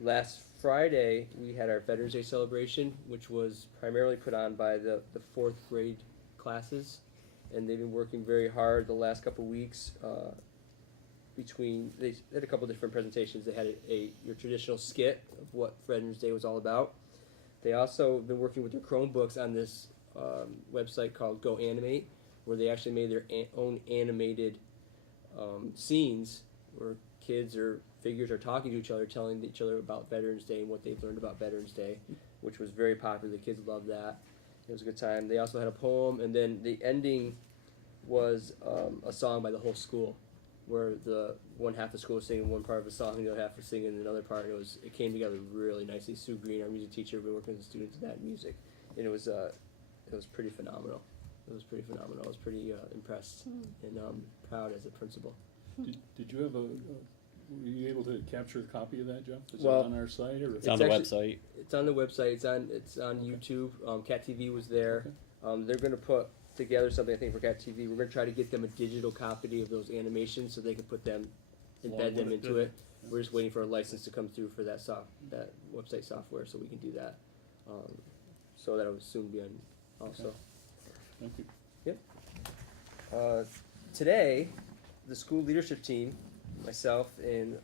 Last Friday, we had our Veterans Day celebration, which was primarily put on by the 4th grade classes. and they've been working very hard the last couple weeks. They had a couple different presentations. They had your traditional skit of what Veterans Day was all about. They also been working with their Chromebooks on this website called Go Animate, where they actually made their own animated scenes where kids or figures are talking to each other, telling each other about Veterans Day and what they've learned about Veterans Day, which was very popular. The kids loved that. It was a good time. They also had a poem, and then the ending was a song by the whole school, where the one half of the school was singing one part of a song, and the other half was singing another part. And it came together really nicely. Sue Green, our music teacher, had been working with the students in that music, and it was pretty phenomenal. It was pretty phenomenal. I was pretty impressed and proud as a principal. Did you have were you able to capture a copy of that, Jeff? Is Well, it on our site or? It's on the actually- website. It's on the website. It's on YouTube. Cat TV was there. They're going to put together something, I think, for Cat TV. We're going to try to get them a digital copy of those animations so they can put them, embed them into it. We're just waiting for a license to come through for that that website software, so we can do that. So that'll soon be on also. Thank you. Today, the school leadership team, myself and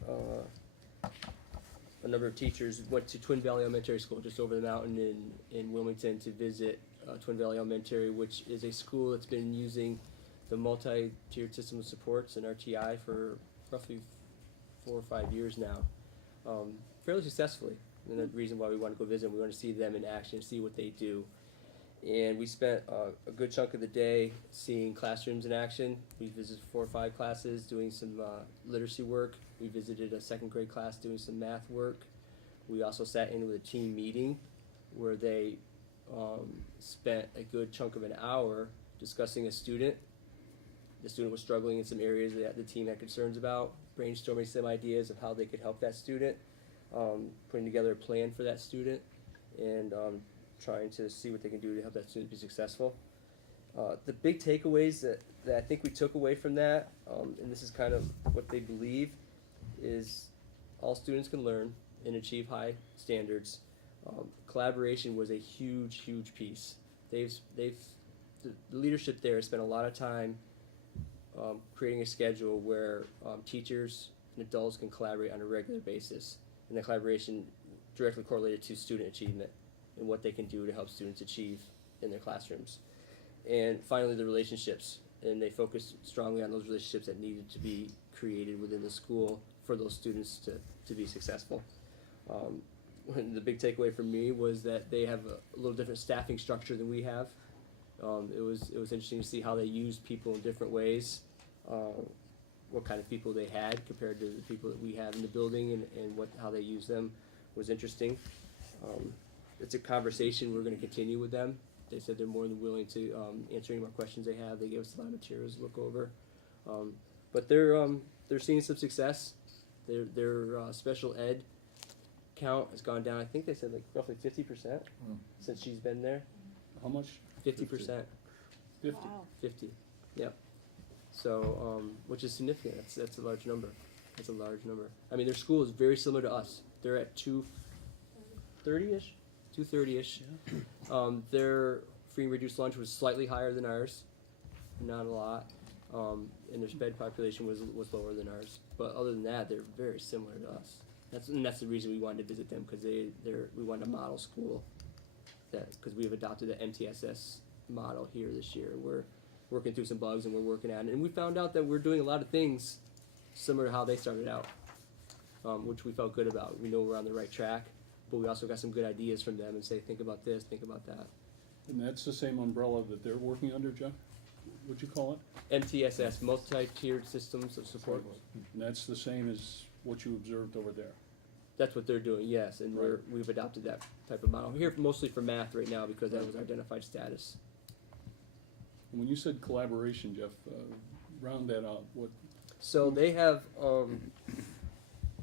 a number of teachers, went to Twin Valley Elementary School just over the mountain in Wilmington to visit Twin Valley Elementary, which is a school that's been using the multi-tiered system of supports and RTI for roughly 4 or 5 years now, fairly successfully. And the reason why we want to go visit, we want to see them in action, see what they do. And we spent a good chunk of the day seeing classrooms in action. We visited 4 or 5 classes doing some literacy work. We visited a 2nd grade class doing some math work. We also sat in with a team meeting where they spent a good chunk of an hour discussing a student. The student was struggling in some areas that the team had concerns about, brainstorming some ideas of how they could help that student, putting together a plan for that student, and trying to see what they can do to help that student be successful. The big takeaways that I think we took away from that, and this is kind of what they believe, is all students can learn and achieve high standards. Collaboration was a huge, huge piece. The leadership there has spent a lot of time creating a schedule where teachers and adults can collaborate on a regular basis, and the collaboration directly correlated to student achievement and what they can do to help students achieve in their classrooms. And finally, the relationships, and they focused strongly on those relationships that needed to be created within the school for those students to be successful. The big takeaway for me was that they have a little different staffing structure than we have. It was interesting to see how they used people in different ways, what kind of people they had compared to the people that we have in the building, and how they use them was interesting. It's a conversation we're going to continue with them. They said they're more than willing to answer any more questions they have. They gave us a lot of materials to look over, but they're seeing some success. Their special ed count has gone down. I think they said like roughly 50% since she's been there. How much? 50%. 50. Wow. 50. Yep. So, which is significant. That's a large number. That's a large number. I mean, their school is very similar to us. They're at 230-ish. 230-ish. Their free and reduced lunch was slightly higher than ours, not a lot, and their sped population was lower than ours. But other than that, they're very similar to us. That's the reason we wanted to visit them, because we wanted a model school, because we have adopted the MTSS model here this year. We're working through some bugs and we're working on it, and we found out that we're doing a lot of things similar to how they started out, which we felt good about. We know we're on the right track, but we also got some good ideas from them and say, think about this, think about that. And that's the same umbrella that they're working under, Jeff? What'd you call it? MTSS, multi-tiered systems of support. And that's the same as what you observed over there? That's what they're doing, yes, and Right. we've adopted that type of model. We're here mostly for math right now because that was our identified status. And when you said collaboration, Jeff, round that out. What? So they have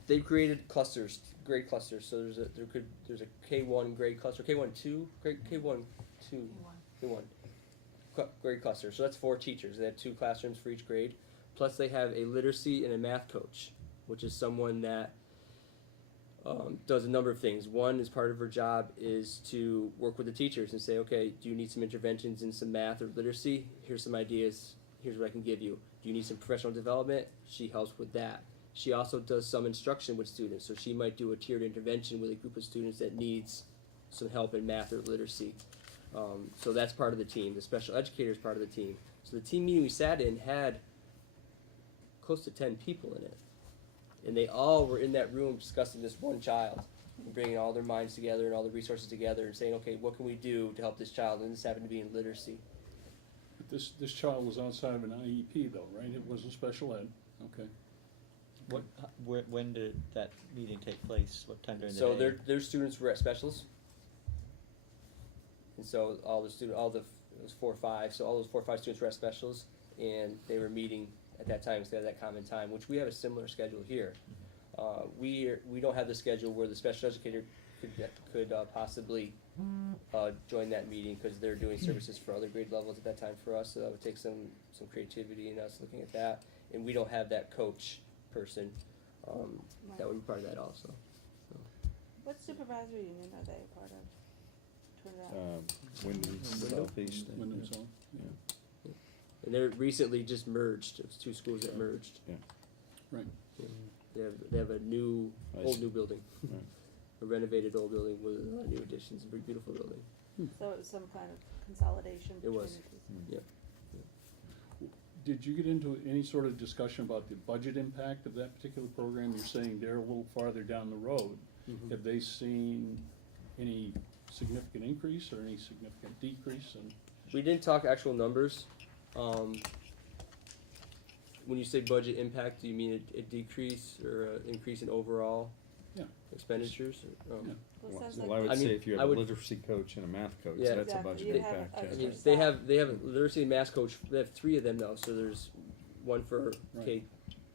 they've created clusters, grade clusters. So there's a K1 grade cluster, K1 grade cluster. So that's 4 teachers. They have 2 classrooms for each grade. Plus they have a literacy and a math coach, which is someone that does a number of things. One is part of her job is to work with the teachers and say, okay, do you need some interventions in some math or literacy? Here's some ideas. Here's what I can give you. Do you need some professional development? She helps with that. She also does some instruction with students, so she might do a tiered intervention with a group of students that needs some help in math or literacy. So that's part of the team. The special educator is part of the team. So the team meeting we sat in had close to 10 people in it. And they all were in that room discussing this one child and bringing all their minds together and all the resources together and saying, okay, what can we do to help this child? And this happened to be in literacy. But this child was outside of an IEP though, right? It wasn't special ed, okay. When did that meeting take place? What time during the So day? their students were at specials. And so it was 4 or 5, so all those 4 or 5 students were at specials, and they were meeting at that time instead of that common time, which we have a similar schedule here. We don't have the schedule where the special educator could possibly join that meeting because they're doing services for other grade levels at that time for us, so that would take some creativity in us looking at that. And we don't have that coach person, that would be part of that also. What supervisory union are they a part of? Wyndham Southeast. Wyndham's on. And they're recently just merged. It's 2 schools that merged. Yeah. Right. They have a new, Nice. new building, Right. a renovated old building with new additions. A very beautiful building. So it was some kind of consolidation It between was. the two. Yeah. Did you get into any sort of discussion about the budget impact of that particular program? You're saying they're a little farther down the road. Have they seen any significant increase or any significant decrease in? We didn't talk actual numbers. When you say budget impact, do you mean a decrease or an increase in overall Yeah. expenditures? Yeah. Well, it sounds Well, like I would I say mean, if you I have a would- literacy coach and a math coach, Yeah. that's a Exactly. budget You have impact, a- yeah. a- Yeah, they have a literacy and math coach. They have 3 of them now. So there's one for Right.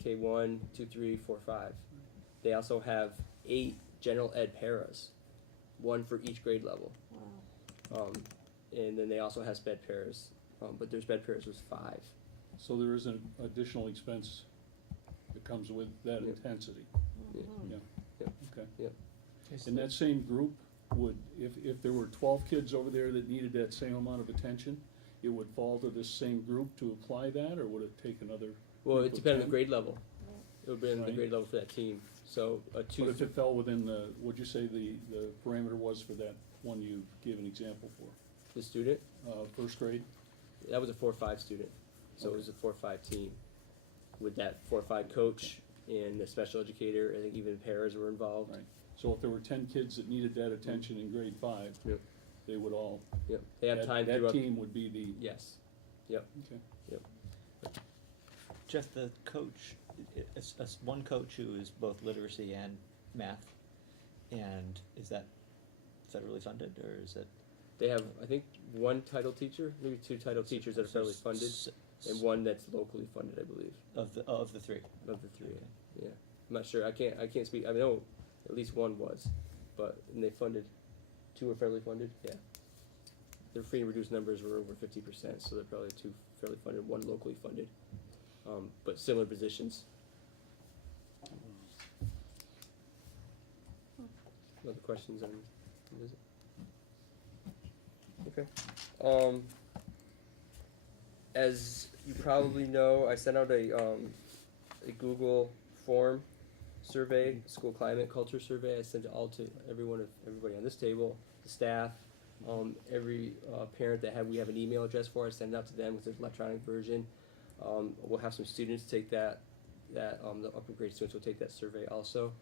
K1, 2, 3, 4, 5. They also have 8 general ed paras, 1 for each grade level. Wow. And then they also have sped paras, but their sped paras was 5. So there is an additional expense that comes with that Yeah. intensity. Mhm. Yeah. Yep. Okay. Yep. In that same group, would, if there were 12 kids over there that needed that same amount of attention, it would fall to this same group to apply that, or would it take another? Well, group it of depends on the 10? grade level. It would be on the Right. grade level for that team. So a 2. But if it fell within the, what'd you say the parameter was for that one you gave an example for? the student, First grade? that was a 4-5 student. So it was a 4-5 team with that 4-5 coach and the special educator. I think even paras were involved. Right. So if there were 10 kids that needed that attention in grade 5, Yep. they would all, Yep. They have that, time that throughout. team would be the, Yes. Yep. okay. Jeff, the coach, it's one coach who is both literacy and math, and is that federally funded, or is it? They have, I think, 1 title teacher, maybe 2 title teachers that are federally funded, and 1 that's locally funded, I believe, Of the 3? of the 3. Yeah. I'm not sure. I can't speak. I know at least 1 was, and they funded 2 are federally funded. Yeah. Their free and reduced numbers were over 50%, so they're probably 2 federally funded, 1 locally funded, but similar positions. Other questions on the visit? Okay. As you probably know, I sent out a Google form survey, school climate culture survey. I sent it all to everybody on this table, the staff, every parent we have an email address for. I send it out to them with an electronic version. We'll have some students take the upper grade students will take that survey also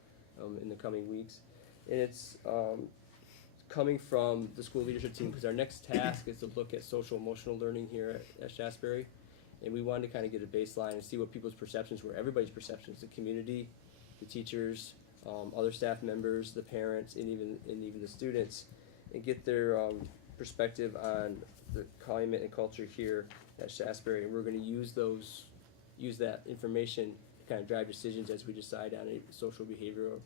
in the coming weeks. And it's coming from the school leadership team, because our next task is to look at social emotional learning here at Shaftsbury. And we wanted to kind of get a baseline and see what people's perceptions were, everybody's perceptions, the community, the teachers, other staff members, the parents, and even the students, and get their perspective on the climate and culture here at Shaftsbury. And we're going to use that information to kind of drive decisions as we decide on a social behavioral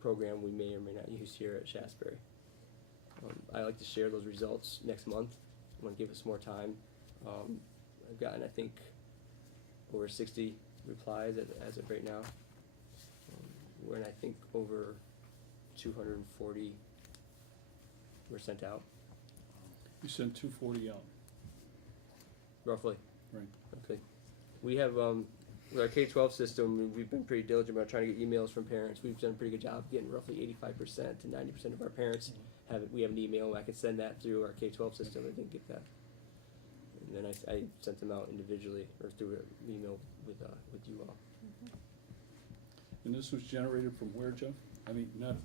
program we may or may not use here at Shaftsbury. I like to share those results next month. I want to give us more time. I've gotten, I think, over 60 replies as of right now. when I think over 240 were sent out, You sent 240 out, roughly. right? Okay. We have, with our K-12 system, we've been pretty diligent about trying to get emails from parents. We've done a pretty good job getting roughly 85% to 90% of our parents we have an email. I could send that through our K-12 system. I didn't get that. And then I sent them out individually or through an email with you all. And this was generated from where, Jeff? I mean, not,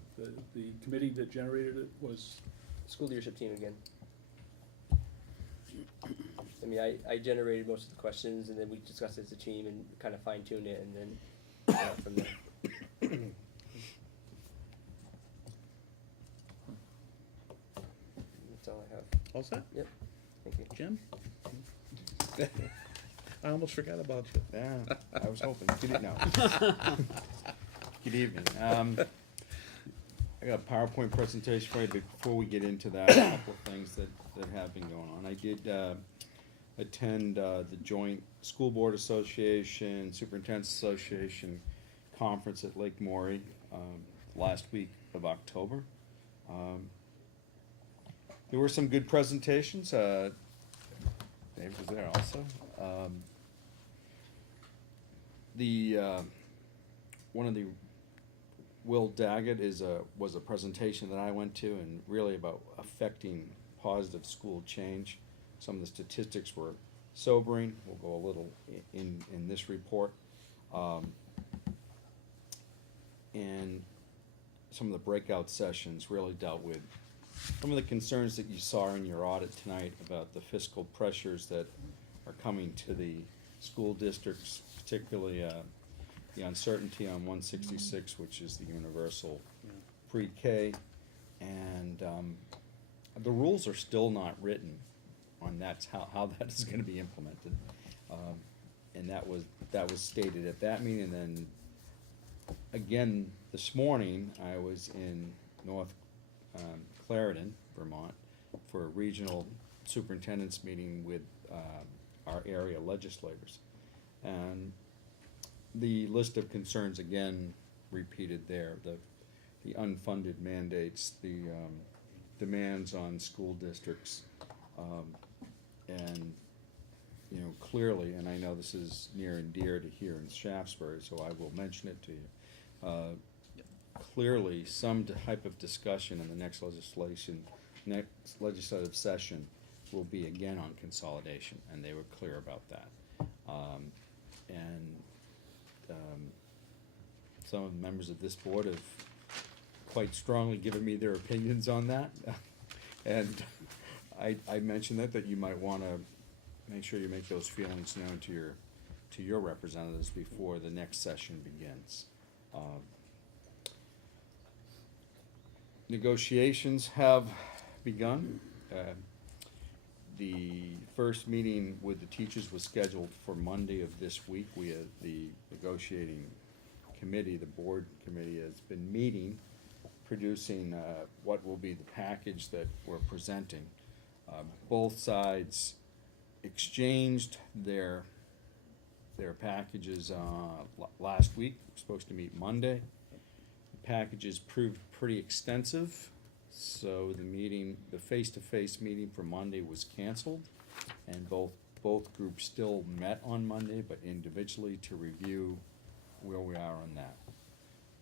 the committee that generated it was, School leadership team again. I mean, I generated most of the questions, and then we discussed it as a team and kind of fine-tuned it, and then from there. That's all I have. All set? Yep, thank you. Jim? I almost forgot about you. Yeah, I was hoping. Good evening. I got a PowerPoint presentation for you, but before we get into that, a couple of things that have been going on. I did attend the Joint School Board Association, Superintendent's Association Conference at Lake Maury last week of October. There were some good presentations. Dave was there also. One of the Will Daggett was a presentation that I went to, and really about affecting positive school change. Some of the statistics were sobering. We'll go a little in this report. And some of the breakout sessions really dealt with some of the concerns that you saw in your audit tonight about the fiscal pressures that are coming to the school districts, particularly the uncertainty on 166, which is the universal pre-K, and the rules are still not written on how that is going to be implemented, and that was stated at that meeting. And then again this morning, I was in North Clarendon, Vermont, for a regional superintendent's meeting with our area legislators, and the list of concerns again repeated there. The unfunded mandates, the demands on school districts, and clearly, and I know this is near and dear to here in Shaftsbury, so I will mention it to you. Clearly, some type of discussion in the next legislative session will be again on consolidation, and they were clear about that. Some of the members of this board have quite strongly given me their opinions on that. And I mentioned that you might want to make sure you make those feelings known to your representatives before the next session begins. Negotiations have begun. The first meeting with the teachers was scheduled for Monday of this week. We had the negotiating committee, the board committee, has been meeting, producing what will be the package that we're presenting. Both sides exchanged their packages last week. We're supposed to meet Monday. The packages proved pretty extensive, so the face-to-face meeting for Monday was canceled, and both groups still met on Monday, but individually to review where we are on that.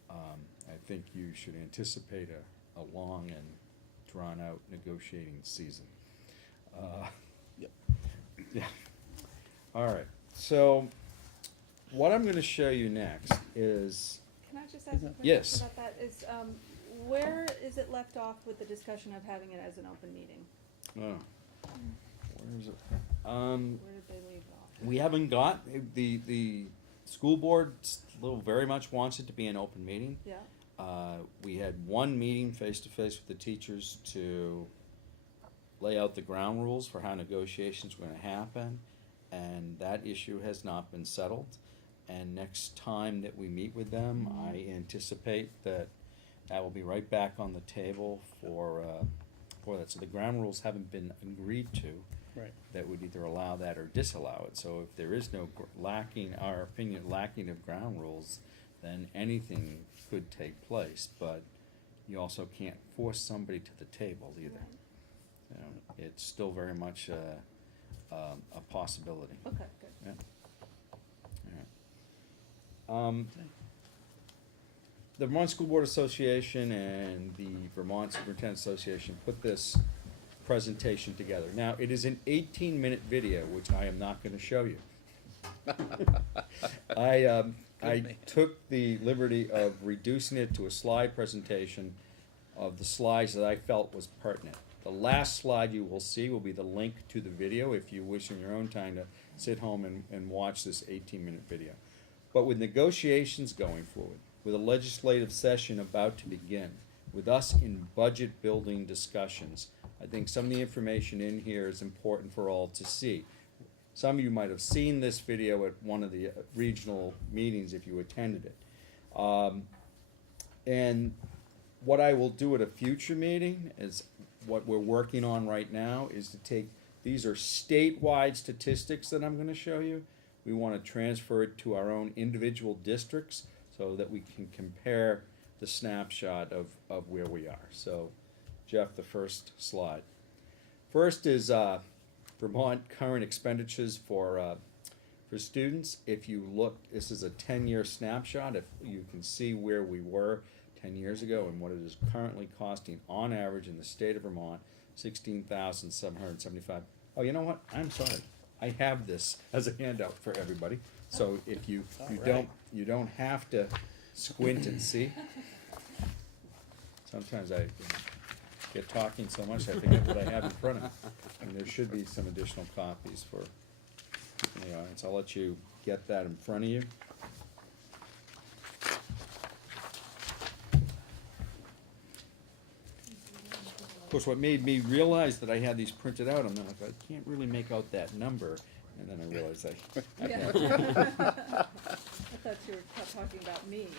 I think you should anticipate a long and drawn-out negotiating season. Yep. Yeah. All right. So, what I'm going to show you next is. Can I just ask a quick Yes. question about that? Where is it left off with the discussion of having it as an open meeting? Where is it? Where did they leave off? We haven't got the school board very much wants it to be an open meeting. Yeah, We had one meeting face to face with the teachers to lay out the ground rules for how negotiations were going to happen, and that issue has not been settled. And next time that we meet with them, I anticipate that will be right back on the table for that. So the ground rules haven't been agreed to. Right. That would either allow that or disallow it. So if there is no lacking of ground rules, then anything could take place, but you also can't force somebody to the table either. Right. You know, it's still very much a possibility. Okay, good. Yeah. All right. The Vermont School Board Association and the Vermont Superintendent Association put this presentation together. Now, it is an 18-minute video, which I am not gonna show you. I took the liberty of reducing it to a slide presentation of the slides that I felt was pertinent. The last slide you will see will be the link to the video if you wish in your own time to sit home and watch this 18-minute video. But with negotiations going forward, with a legislative session about to begin, with us in budget building discussions, I think some of the information in here is important for all to see. Some of you might have seen this video at one of the regional meetings if you attended it. And what I will do at a future meeting is, what we're working on right now is to take, these are statewide statistics that I'm gonna show you. We wanna transfer it to our own individual districts so that we can compare the snapshot of where we are. So, Jeff, the first slide. First is Vermont current expenditures for students. If you look, this is a 10-year snapshot. If you can see where we were 10 years ago and what it is currently costing on average in the state of Vermont, $16,775. Oh, you know what? I'm sorry. I have this as a handout for everybody. So if you don't have to squint and see. Sometimes I get talking so much I forget what I have in front of me. And there should be some additional copies for the audience. I'll let you get that in front of you. Of course, what made me realize that I had these printed out, I'm like, I can't really make out that number. And then I realized I Yeah. I thought you were talking about me,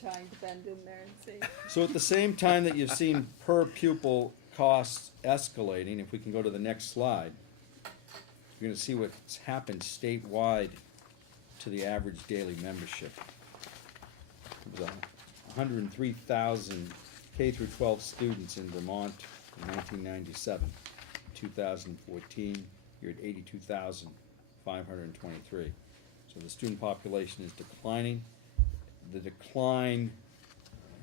trying to bend in there and see. So at the same time that you've seen per pupil costs escalating, if we can go to the next slide, you're gonna see what's happened statewide to the average daily membership. It was 103,000 K through 12 students in Vermont in 1997. 2014, you're at 82,523. So the student population is declining. The decline,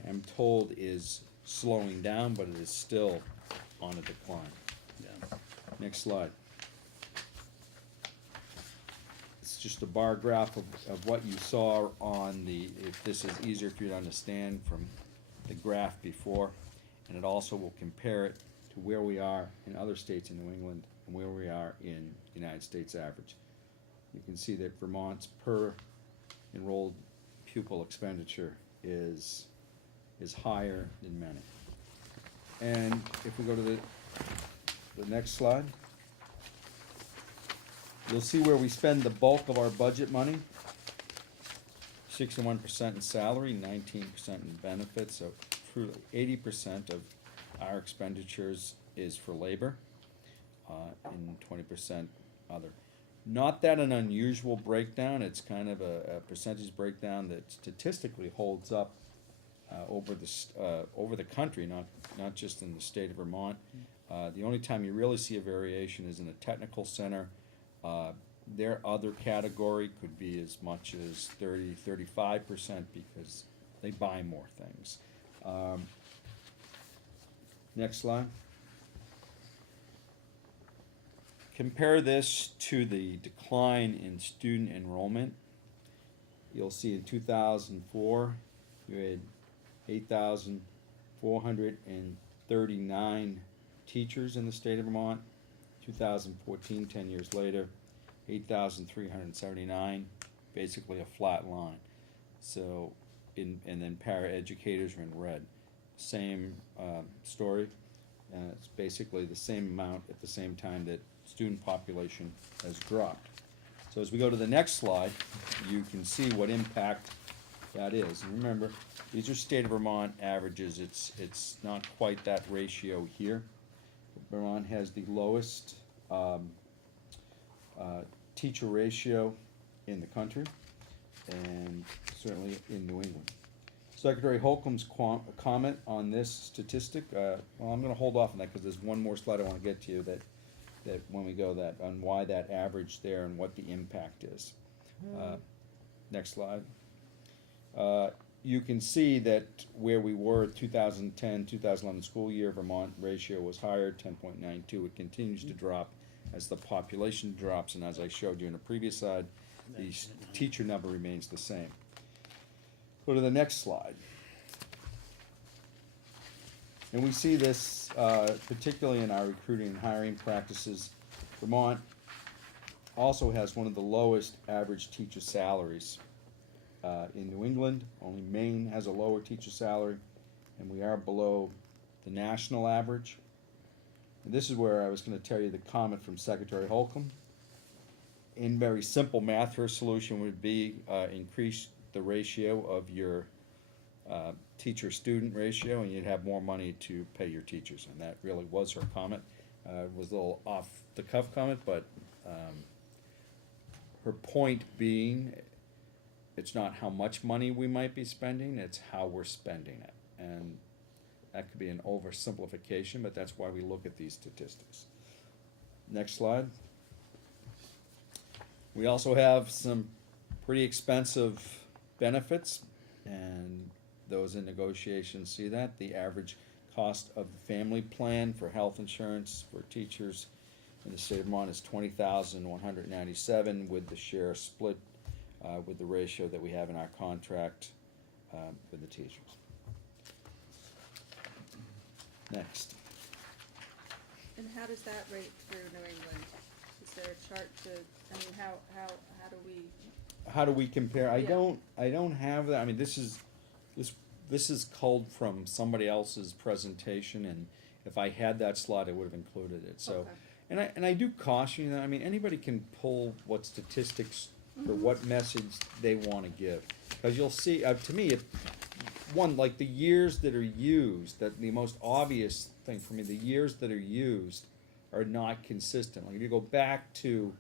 I'm told, is slowing down, but it is still on a decline. Yeah. Next slide. It's just a bar graph of what you saw on the, if this is easier for you to understand from the graph before, and it also will compare it to where we are in other states in New England and where we are in the United States average. You can see that Vermont's per enrolled pupil expenditure is higher than many. And if we go to the next slide, you'll see where we spend the bulk of our budget money. 61% in salary, 19% in benefits, so truly 80% of our expenditures is for labor, and 20% other. Not that an unusual breakdown, it's kind of a percentage breakdown that statistically holds up over the country, not just in the state of Vermont. The only time you really see a variation is in the technical center. Their other category could be as much as 35% because they buy more things. Next slide. Compare this to the decline in student enrollment. You'll see in 2004, you had 8,439 teachers in the state of Vermont. 2014, 10 years later, 8,379, basically a flat line. So, and then para-educators are in red. Same story. It's basically the same amount at the same time that student population has dropped. So as we go to the next slide, you can see what impact that is. And remember, these are state of Vermont averages. It's not quite that ratio here. Vermont has the lowest teacher ratio in the country. and certainly in New England. Secretary Holcomb's comment on this statistic, well, I'm gonna hold off on that, cause there's one more slide I wanna get to you that when we go that, on why that average there and what the impact is. Next slide. You can see that where we were 2010, 2011 school year, Vermont ratio was higher, 10.92. It continues to drop as the population drops, and as I showed you in the previous slide, the teacher number remains the same. Go to the next slide. And we see this particularly in our recruiting and hiring practices. Vermont also has one of the lowest average teacher salaries in New England. Only Maine has a lower teacher salary, and we are below the national average. And this is where I was going to tell you the comment from Secretary Holcomb. In very simple math, her solution would be increase the ratio of your teacher-student ratio, and you'd have more money to pay your teachers. And that really was her comment. It was a little off-the-cuff comment, but her point being, it's not how much money we might be spending, it's how we're spending it. And that could be an oversimplification, but that's why we look at these statistics. Next slide. We also have some pretty expensive benefits, and those in negotiations see that. The average cost of the family plan for health insurance for teachers in the state of Vermont is $20,197, with the share split with the ratio that we have in our contract with the teachers. Next. And how does that rate through New England? Is there a chart to, I mean, how do we, How do we compare? I Yeah. don't have that. I mean, this is culled from somebody else's presentation, and if I had that slide, I would have included it. So, Okay. and I do caution you that, I mean, anybody can pull what statistics or what message they want to give, because you'll see. To me, one, like the years that are used, that the most obvious thing for me, the years that are used are not consistent. Like if you go back to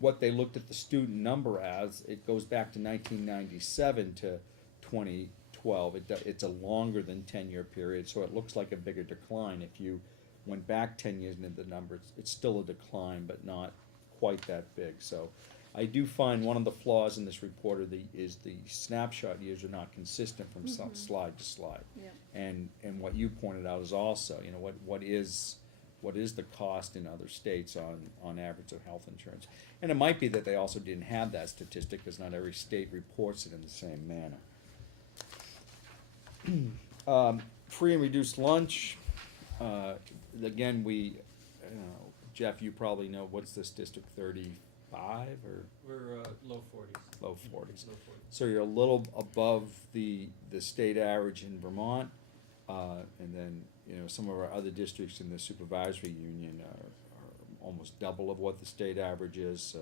what they looked at the student number as, it goes back to 1997 to 2012. It's a longer than 10-year period, so it looks like a bigger decline. If you went back 10 years into the numbers, it's still a decline, but not quite that big. So I do find one of the flaws in this report is the snapshot years are not consistent from slide to slide. yeah, And what you pointed out is also, you know, what is the cost in other states on average of health insurance? And it might be that they also didn't have that statistic, because not every state reports it in the same manner. Free and reduced lunch. Again, Jeff, you probably know, what's this district, 35 or We're low 40s. low 40s? Low 40s. So you're a little above the state average in Vermont, and then, you know, some of our other districts in the supervisory union are almost double of what the state average is.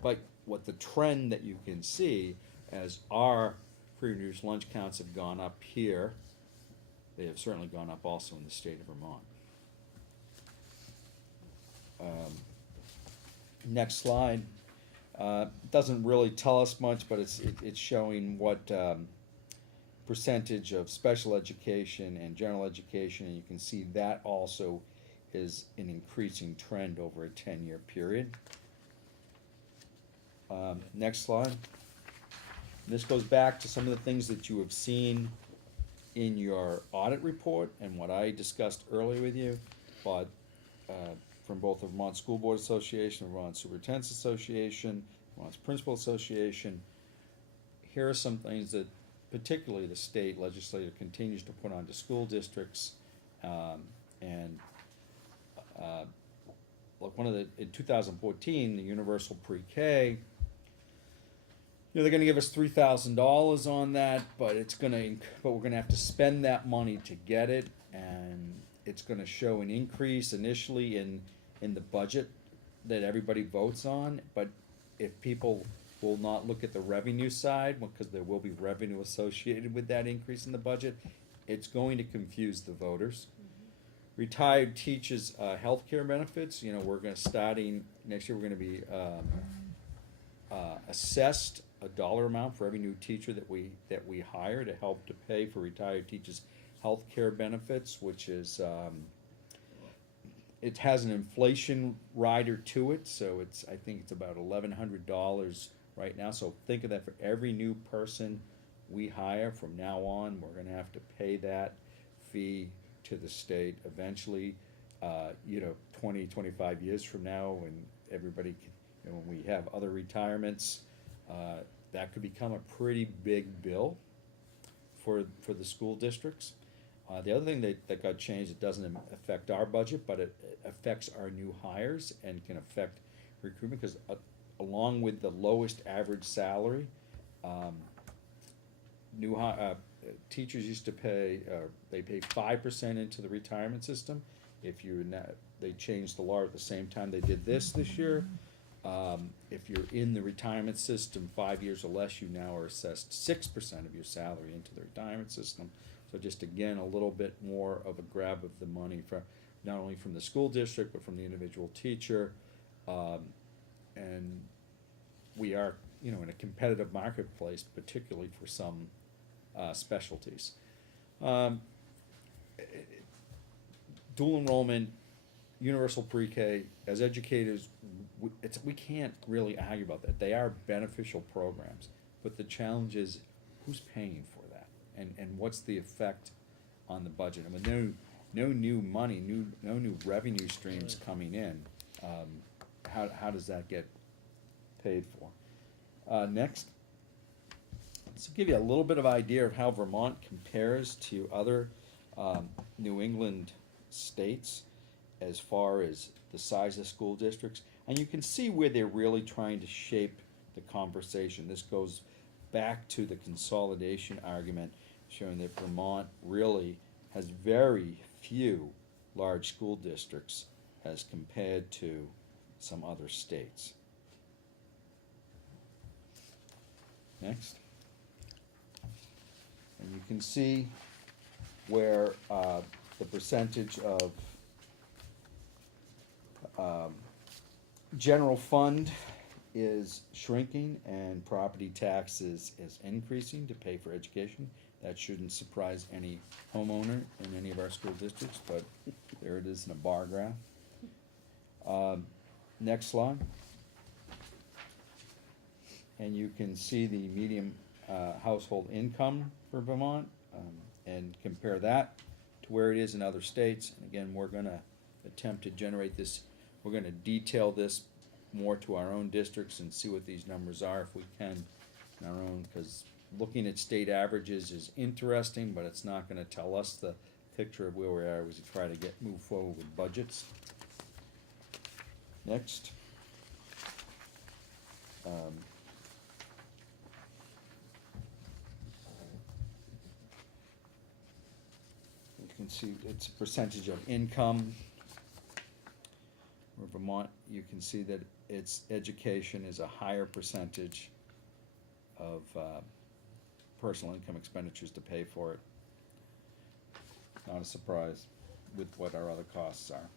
But what the trend that you can see, as our free and reduced lunch counts have gone up here, they have certainly gone up also in the state of Vermont. Next slide. Doesn't really tell us much, but it's showing what percentage of special education and general education, and you can see that also is an increasing trend over a 10-year period. Next slide. This goes back to some of the things that you have seen in your audit report and what I discussed earlier with you, but from both the Vermont School Board Association, Vermont Superintendent's Association, Vermont Principal Association. Here are some things that particularly the state legislature continues to put onto school districts, look, in 2014, the universal pre-K, you know, they're gonna give us $3,000 on that, but we're gonna have to spend that money to get it, and it's gonna show an increase initially in the budget that everybody votes on, but if people will not look at the revenue side, because there will be revenue associated with that increase in the budget, it's going to confuse the voters. Retired teachers' healthcare benefits, you know, starting next year, we're gonna be assessed a dollar amount for every new teacher that we hire to help to pay for retired teachers' health care benefits, which is, it has an inflation rider to it, so I think it's about $1,100 right now. So think of that, for every new person we hire from now on, we're gonna have to pay that fee to the state eventually. 20, 25 years from now, when everybody can, when we have other retirements, that could become a pretty big bill for the school districts. The other thing that got changed, it doesn't affect our budget, but it affects our new hires and can affect recruitment, because along with the lowest average salary, teachers used to pay, they pay 5% into the retirement system. If you're not, they changed the law at the same time they did this year. If you're in the retirement system 5 years or less, you now are assessed 6% of your salary into the retirement system. So just again, a little bit more of a grab of the money from, not only from the school district, but from the individual teacher. And we are, in a competitive marketplace, particularly for some specialties. Dual enrollment, universal pre-K, as educators, we can't really argue about that. They are beneficial programs, but the challenge is, who's paying for that? And what's the effect on the budget? I mean, no new money, no new revenue streams coming in. How does that get paid for? Next. So give you a little bit of idea of how Vermont compares to other New England states as far as the size of school districts. And you can see where they're really trying to shape the conversation. This goes back to the consolidation argument, showing that Vermont really has very few large school districts as compared to some other states. Next. And you can see where the percentage of general fund is shrinking and property taxes is increasing to pay for education. That shouldn't surprise any homeowner in any of our school districts, but there it is in a bar graph. Next slide. And you can see the median household income for Vermont, and compare that to where it is in other states. And again, we're gonna attempt to generate this, we're gonna detail this more to our own districts and see what these numbers are if we can in our own, because looking at state averages is interesting, but it's not gonna tell us the picture of where we are as we try to move forward with budgets. Next. You can see it's a percentage of income. Where Vermont, you can see that its education is a higher percentage of personal income expenditures to pay for it. Not a surprise with what our other costs are.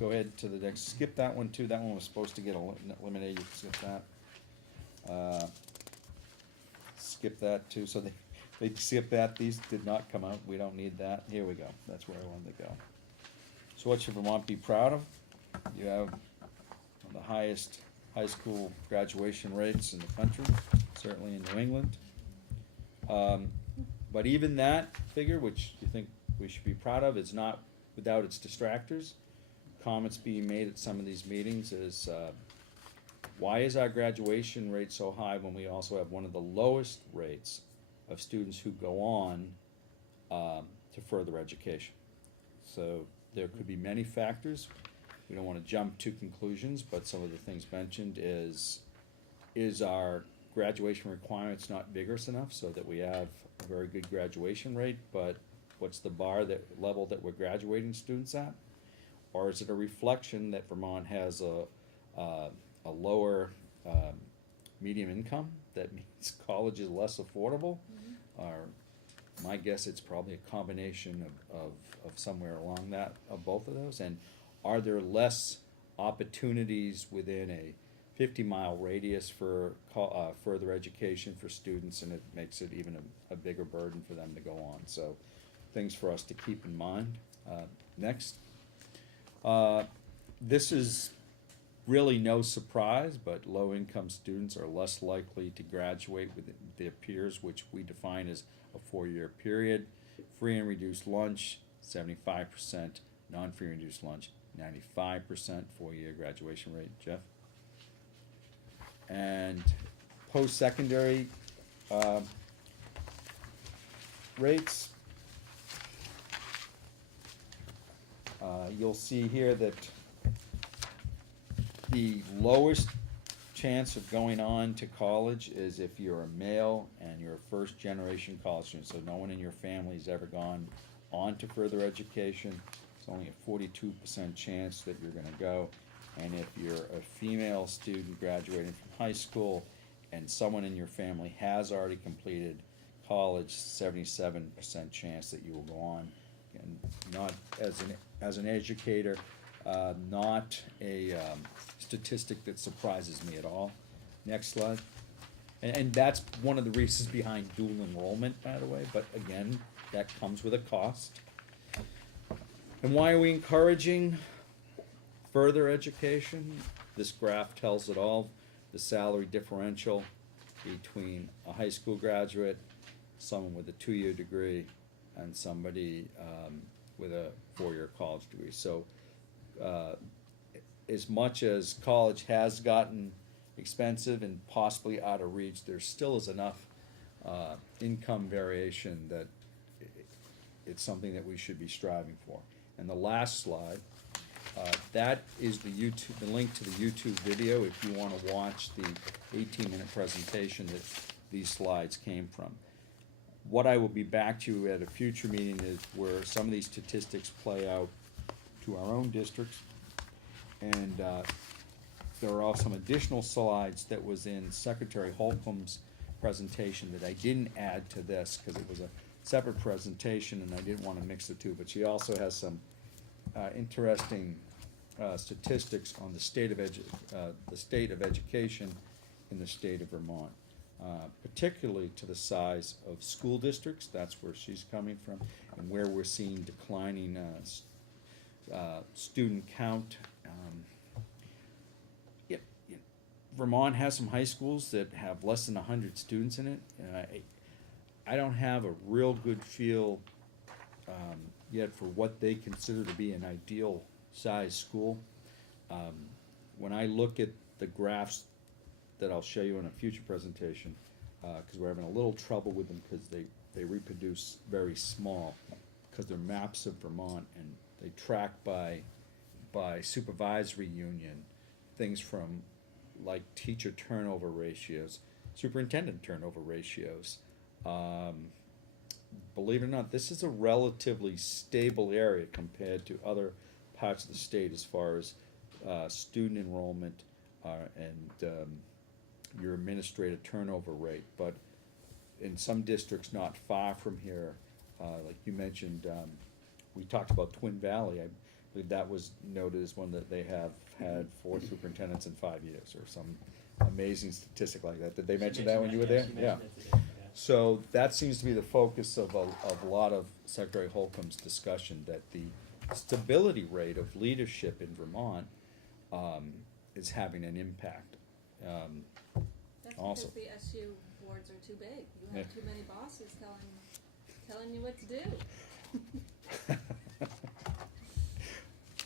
Go ahead to the next, skip that one too, that one was supposed to get eliminated, you can skip that. Skip that too, so they skip that, these did not come out, we don't need that, here we go, that's where I wanted to go. So what should Vermont be proud of? You have one of the highest high school graduation rates in the country, certainly in New England. But even that figure, which you think we should be proud of, is not without its distractors. Comments being made at some of these meetings is, why is our graduation rate so high when we also have one of the lowest rates of students who go on to further education? So there could be many factors. We don't want to jump to conclusions, but some of the things mentioned is our graduation requirements not vigorous enough so that we have a very good graduation rate, but what's the level that we're graduating students at? Or is it a reflection that Vermont has a lower median income? That means college is less affordable? Or my guess, it's probably a combination of somewhere along that, of both of those. And are there less opportunities within a 50-mile radius for further education for students, and it makes it even a bigger burden for them to go on. So things for us to keep in mind. Next. This is really no surprise, but low-income students are less likely to graduate with their peers, which we define as a 4-year period. Free and reduced lunch, 75%. Non-free and reduced lunch, 95%. 4-year graduation rate. Jeff? And post-secondary rates. You'll see here that the lowest chance of going on to college is if you're a male and you're a first-generation college student, so no one in your family's ever gone on to further education. It's only a 42% chance that you're gonna go. And if you're a female student graduating from high school and someone in your family has already completed college, 77% chance that you will go on. And not, as an educator, not a statistic that surprises me at all. Next slide. And that's one of the reasons behind dual enrollment, by the way, but again, that comes with a cost. And why are we encouraging further education? This graph tells it all. The salary differential between a high school graduate, someone with a 2-year degree, and somebody with a 4-year college degree. So as much as college has gotten expensive and possibly out of reach, there still is enough income variation that it's something that we should be striving for. And the last slide, that is the link to the YouTube video if you want to watch the 18-minute presentation that these slides came from. What I will be back to you at a future meeting is where some of these statistics play out to our own districts. And there are also some additional slides that was in Secretary Holcomb's presentation that I didn't add to this because it was a separate presentation and I didn't want to mix the two. But she also has some interesting statistics on the state of education in the state of Vermont. Particularly to the size of school districts, that's where she's coming from, and where we're seeing declining student count. Vermont has some high schools that have less than 100 students in it, and I don't have a real good feel yet for what they consider to be an ideal size school. When I look at the graphs that I'll show you in a future presentation, because we're having a little trouble with them because they reproduce very small, because they're maps of Vermont and they track by supervisory union, things from like teacher turnover ratios, superintendent turnover ratios. Believe it or not, this is a relatively stable area compared to other parts of the state as far as student enrollment and your administrative turnover rate. But in some districts not far from here, like you mentioned, we talked about Twin Valley. I believe that was noted as one that they have had 4 superintendents in 5 years, or some amazing statistic like that. Did they mention that when you were there? Yeah. So that seems to be the focus of a lot of Secretary Holcomb's discussion, that the stability rate of leadership in Vermont is having an impact. That's Also. because the SU boards are too big. You have too many bosses telling you what to do.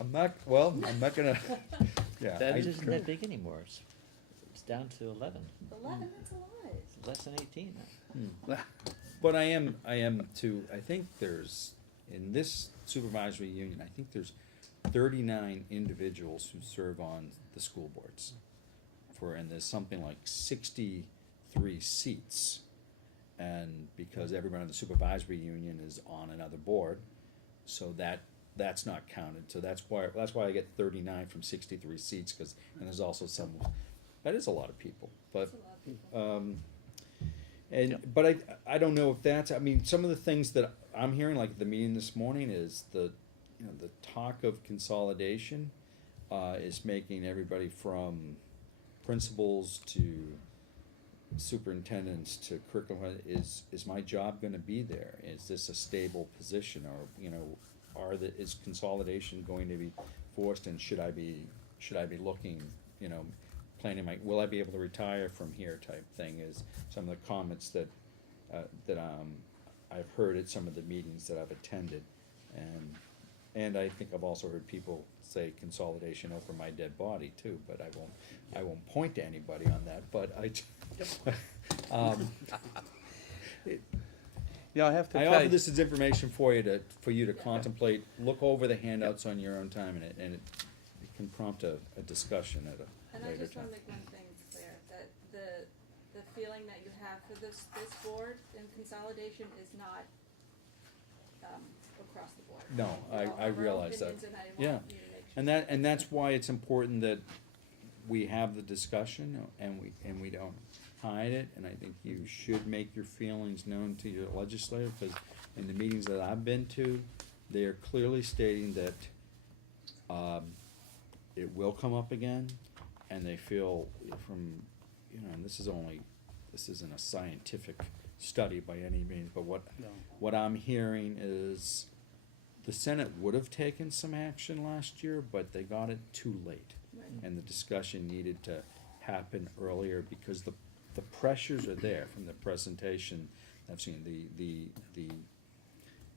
I'm not gonna, yeah. That I- isn't that big anymore. It's down to 11. 11, that's a lot. It's less than 18 now. But I am too, I think there's, in this supervisory union, I think there's 39 individuals who serve on the school boards. And there's something like 63 seats. And because everyone in the supervisory union is on another board, so that's not counted. So that's why I get 39 from 63 seats, and there's also some, that is a lot of people. But That's a lot of people. but I don't know if that's, I mean, some of the things that I'm hearing, like at the meeting this morning, is you know, the talk of consolidation, is making everybody from principals to superintendents to curriculum, is my job gonna be there? Is this a stable position, or, you know, is consolidation going to be forced, and should I be looking, you know, planning will I be able to retire from here type thing, is some of the comments that I've heard at some of the meetings that I've attended, and I think I've also heard people say consolidation over my dead body too, but I won't point to anybody on that, but Yeah, I have to I tell offer you, this as information for you to contemplate, look over the handouts on your own time, and it can prompt a discussion at a And I later just wanna time. make one thing clear, that the feeling that you have for this board and consolidation is not, across the board. No, We all I have our realize that. opinions, and I Yeah. want you to make sure. And that's why it's important that we have the discussion, and we don't hide it, and I think you should make your feelings known to your legislator, because in the meetings that I've been to, they are clearly stating that, it will come up again, and they feel from, you know, and this isn't a scientific study by any means, but No. what I'm hearing is the Senate would have taken some action last year, but they got it too late. Right. And the discussion needed to happen earlier, because the pressures are there from the presentation I've seen,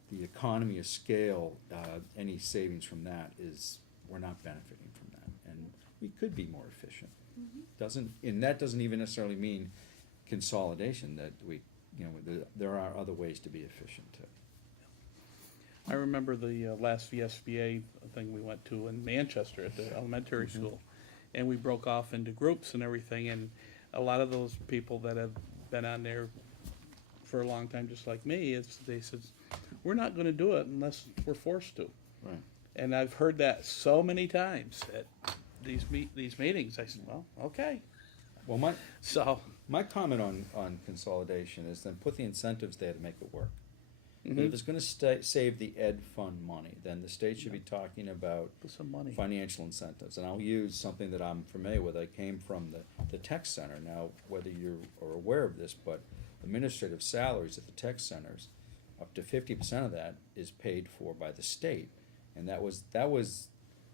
the economy of scale, any savings from that we're not benefiting from that, and we could be more efficient. And that doesn't even necessarily mean consolidation, that there are other ways to be efficient too. I remember the last VSBA thing we went to in Manchester at the elementary school, and we broke off into groups and everything, and a lot of those people that have been on there for a long time, just like me, they said, we're not gonna do it unless we're forced to. Right. And I've heard that so many times at these meetings. I said, well, okay. Well, So, my comment on consolidation is then put the incentives there to make it work. mhm, If it's gonna save the ed fund money, then the state should be talking about put some money. financial incentives, and I'll use something that I'm familiar with. I came from the tech center. Now, whether you are aware of this, but administrative salaries at the tech centers, up to 50% of that is paid for by the state, and that was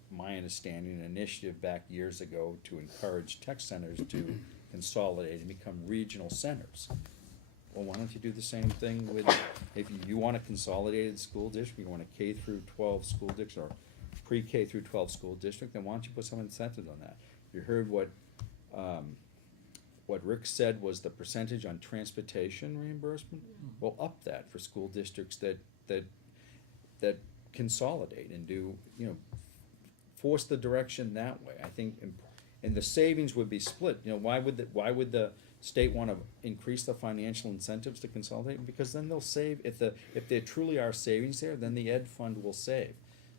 my understanding, an initiative back years ago to encourage tech centers to consolidate and become regional centers. Well, why don't you do the same thing with, if you want a consolidated school district, you want a K through 12 school district, or pre-K through 12 school district, then why don't you put some incentives on that? You heard what Rick said was the percentage on transportation reimbursement? Well, up that for school districts that consolidate and do, force the direction that way. I think, and the savings would be split. Why would the state want to increase the financial incentives to consolidate? Because then they'll save. If there truly are savings there, then the ed fund will save.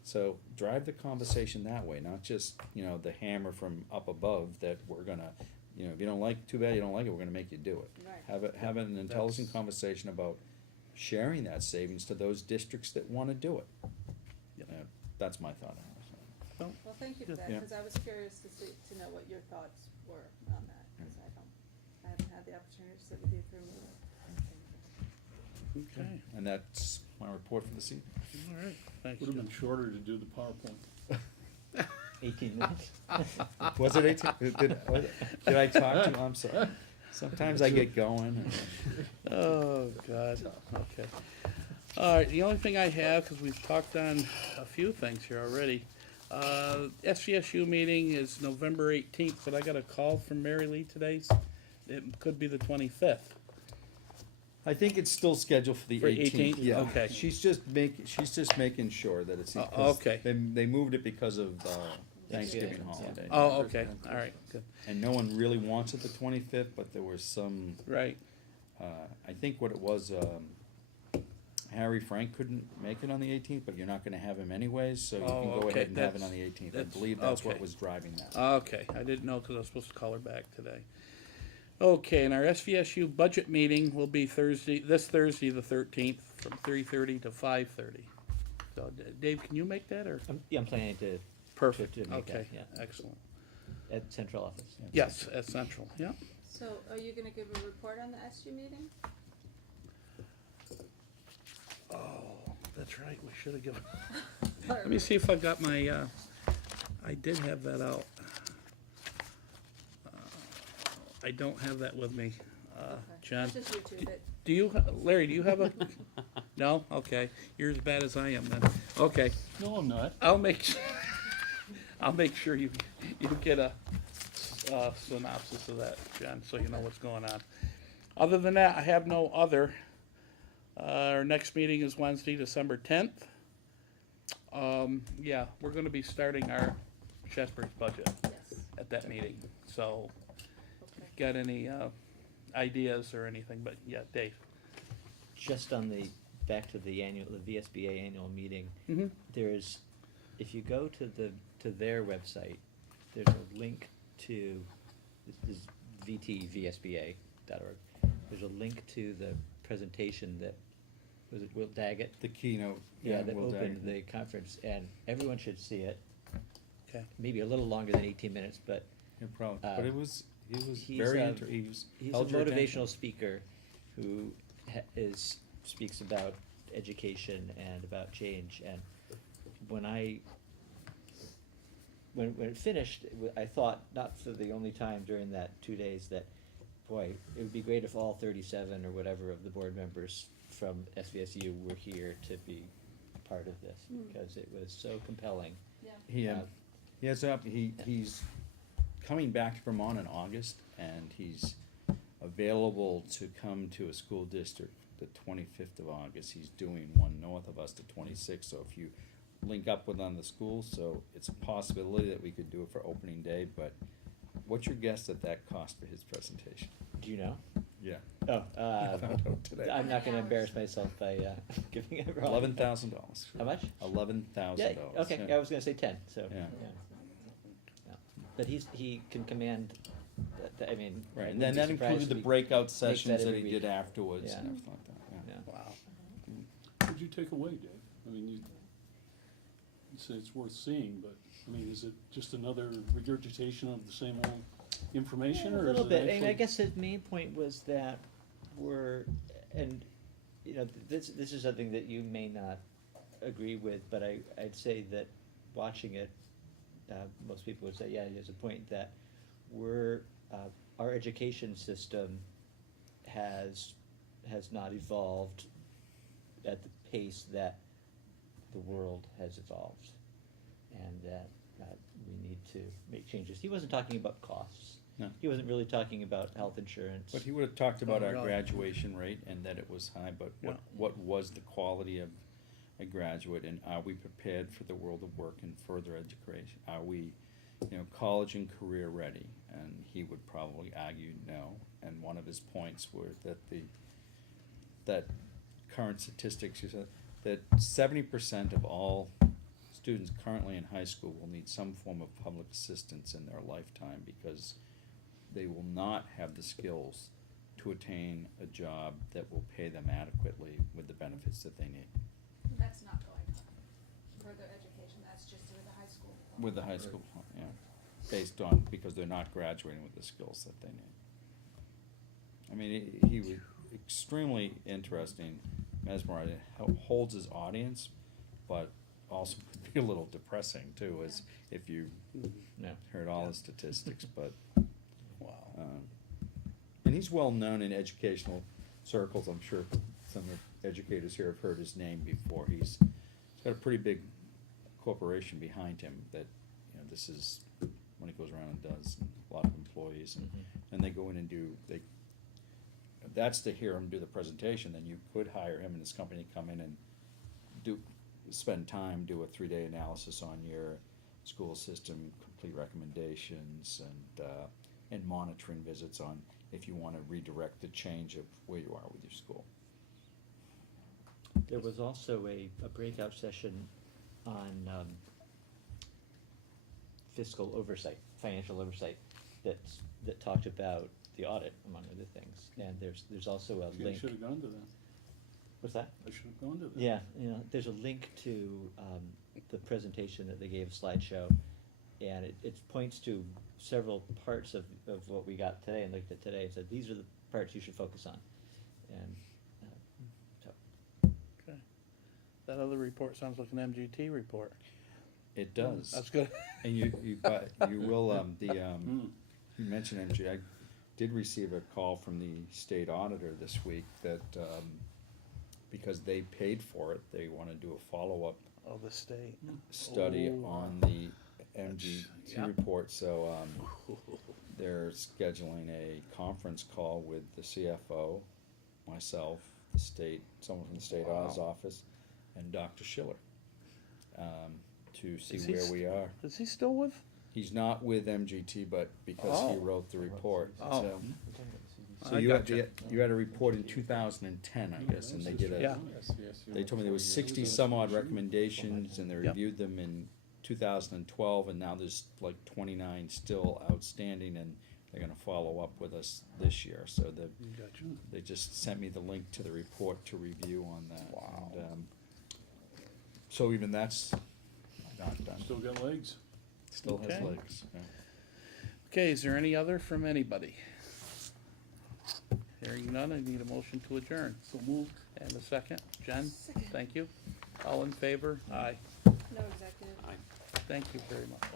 So drive the conversation that way, not just the hammer from up above that we're gonna, if you don't like it, too bad you don't like it. We're gonna make you do it. Right. Have an intelligent conversation about sharing that savings to those districts that want to do it. That's my thought on it. Well, thank you for that, Yeah. because I was curious to know what your thoughts were on that, because I haven't had the opportunity to sit with you for a meeting. Okay, And that's my report for this evening. all right, thanks. Would have Jim. been shorter to do the PowerPoint. 18 minutes. Was it 18? Did I talk to? I'm sorry. Sometimes I get going. Oh, God, okay. All right, the only thing I have, because we've talked on a few things here already, SVSU meeting is November 18th, but I got a call from Mary Lee today. It could be the 25th. I think it's still scheduled for the For 18th. 18th? Yeah. Okay. She's just making sure that it's. Okay. They moved it because of Thanksgiving Yeah. holiday. Oh, okay, all right, good, And no one really wants it the 25th, but there was some. right, I think what it was. Harry Frank couldn't make it on the 18th, but you're not gonna have him anyways, so you Oh, can go okay, ahead and have it that's- on the 18th. I that's- believe that's what okay. was driving that. okay, I didn't know, because I was supposed to call her back today. Okay, and our SVSU budget meeting will be this Thursday, the 13th, from 3:30 to 5:30. So, Dave, can you make that, or? Yeah, I'm planning to, Perfect, to make that, okay, yeah. excellent. at central office. Yes, at Central, yeah. So are you gonna give a report on the SU meeting? Oh, that's right, we should have given. Let me see if I got my, I did have that out. I don't have that with me. Okay. John, Just YouTube it. do you, Larry, do you have a? No? Okay, you're as bad as I am then. Okay, No, I'm not. I'll make, I'll make sure you get a synopsis of that, John, so you know what's going on. Other than that, I have no other. Our next meeting is Wednesday, December 10th. Yeah, we're gonna be starting our Shaftsbury's budget Yes, at that meeting, so okay. got any ideas or anything, but yeah, Dave. Just on the, back to the VSBA annual meeting, Mm-hmm. there's, if you go to their website, there's a link to, this is vtvsba.org. There's a link to the presentation that, was it Will Daggett? The keynote. Yeah, that Will opened Daggett. the conference, and everyone should see it. Okay. Maybe a little longer than 18 minutes, but Yeah, probably, Uh, but it was he's very, a- he was, he's a held your attention. motivational speaker who speaks about education and about change. And when it finished, I thought, not for the only time during that 2 days, that, boy, it would be great if all 37 or whatever of the board members from SVSU were here to be part of this, Mm. because it was so compelling. Yeah. He's coming back to Vermont in August, and he's available to come to a school district the 25th of August. He's doing one north of us, the 26th, so if you link up with on the school, so it's a possibility that we could do it for opening day, but what's your guess at that cost for his presentation? Do you know? Yeah. Oh, I found out today. I'm not gonna Hours. embarrass myself by giving it wrong. $11,000. How much? $11,000. Yeah, okay, I was gonna say 10, so. Yeah. Yeah. But he can command, I mean. Right, it and then wouldn't that be included surprised the if he breakout makes sessions that every he week. did afterwards Yeah. and everything like that, yeah. Yeah. Wow. What'd you take away, Dave? I mean, you say it's worth seeing, but, I mean, is it just another regurgitation of the same old information, Yeah, or a is little it bit. I mean, I actually- guess his main point was that and, you know, this is something that you may not agree with, but I'd say that watching it, most people would say, yeah, he has a point, that our education system has not evolved at the pace that the world has evolved, and that we need to make changes. He wasn't talking about costs. No. He wasn't really talking about health insurance. But he would have talked about Oh, our really? graduation rate and that it was high, but Yeah. what was the quality of a graduate, and are we prepared for the world of work and further education? Are we, college and career ready? And he would probably argue no, and one of his points were that current statistics, he said, that 70% of all students currently in high school will need some form of public assistance in their lifetime, because they will not have the skills to attain a job that will pay them adequately with the benefits that they need. That's not going on further education, that's just with the high school. With the high school, yeah, based on, because they're not graduating with the skills that they need. I mean, he was extremely interesting, mesmerizing, holds his audience, but also could be a little depressing too, as if you No. heard all the statistics, but. Wow. And he's well known in educational circles. I'm sure some of the educators here have heard his name before. He's got a pretty big corporation behind him that, this is when he goes around and does, and a lot of employees, and they go in and that's to hear him do the presentation. Then you could hire him and his company come in and spend time, do a 3-day analysis on your school system, complete recommendations, and monitoring visits on if you want to redirect the change of where you are with your school. There was also a breakout session on fiscal oversight, financial oversight, that talked about the audit, among other things. And there's also a You link. should have gone to that. What's that? I should have gone to that. Yeah, you know, there's a link to, the presentation that they gave, slideshow, and it points to several parts of what we got today, and looked at today, and said, these are the parts you should focus on. And, so, Okay. That other report sounds like an MGT report. It does. That's good. And but you will, you mentioned MG, I did receive a call from the state auditor this week that, because they paid for it, they wanna do a follow-up Oh, the state. study Oh. on the MGT Yep. report, so, they're scheduling a conference call with the CFO, myself, the state, someone from the state auditor's Wow. office, and Dr. Schiller, to see Is he where we are. Is he still with? He's not with MGT, but because he Oh. wrote the report, Oh. so. So I you had, gotcha. you had a report in 2010, I guess, and they did Yeah. they told me there was 60 some odd recommendations, and they Yep. reviewed them in 2012, and now there's like 29 still outstanding, and they're gonna follow up with us this year, so Gotcha. they just sent me the link to the report to review on that. Wow. And, so even that's not done, Still got legs. still has Okay. legs, yeah. Okay, is there any other from anybody? Hearing none, I need a motion to adjourn. So moved. And a second. Jen? Second. Thank you. All in favor? Aye. No executive. Thank you very much.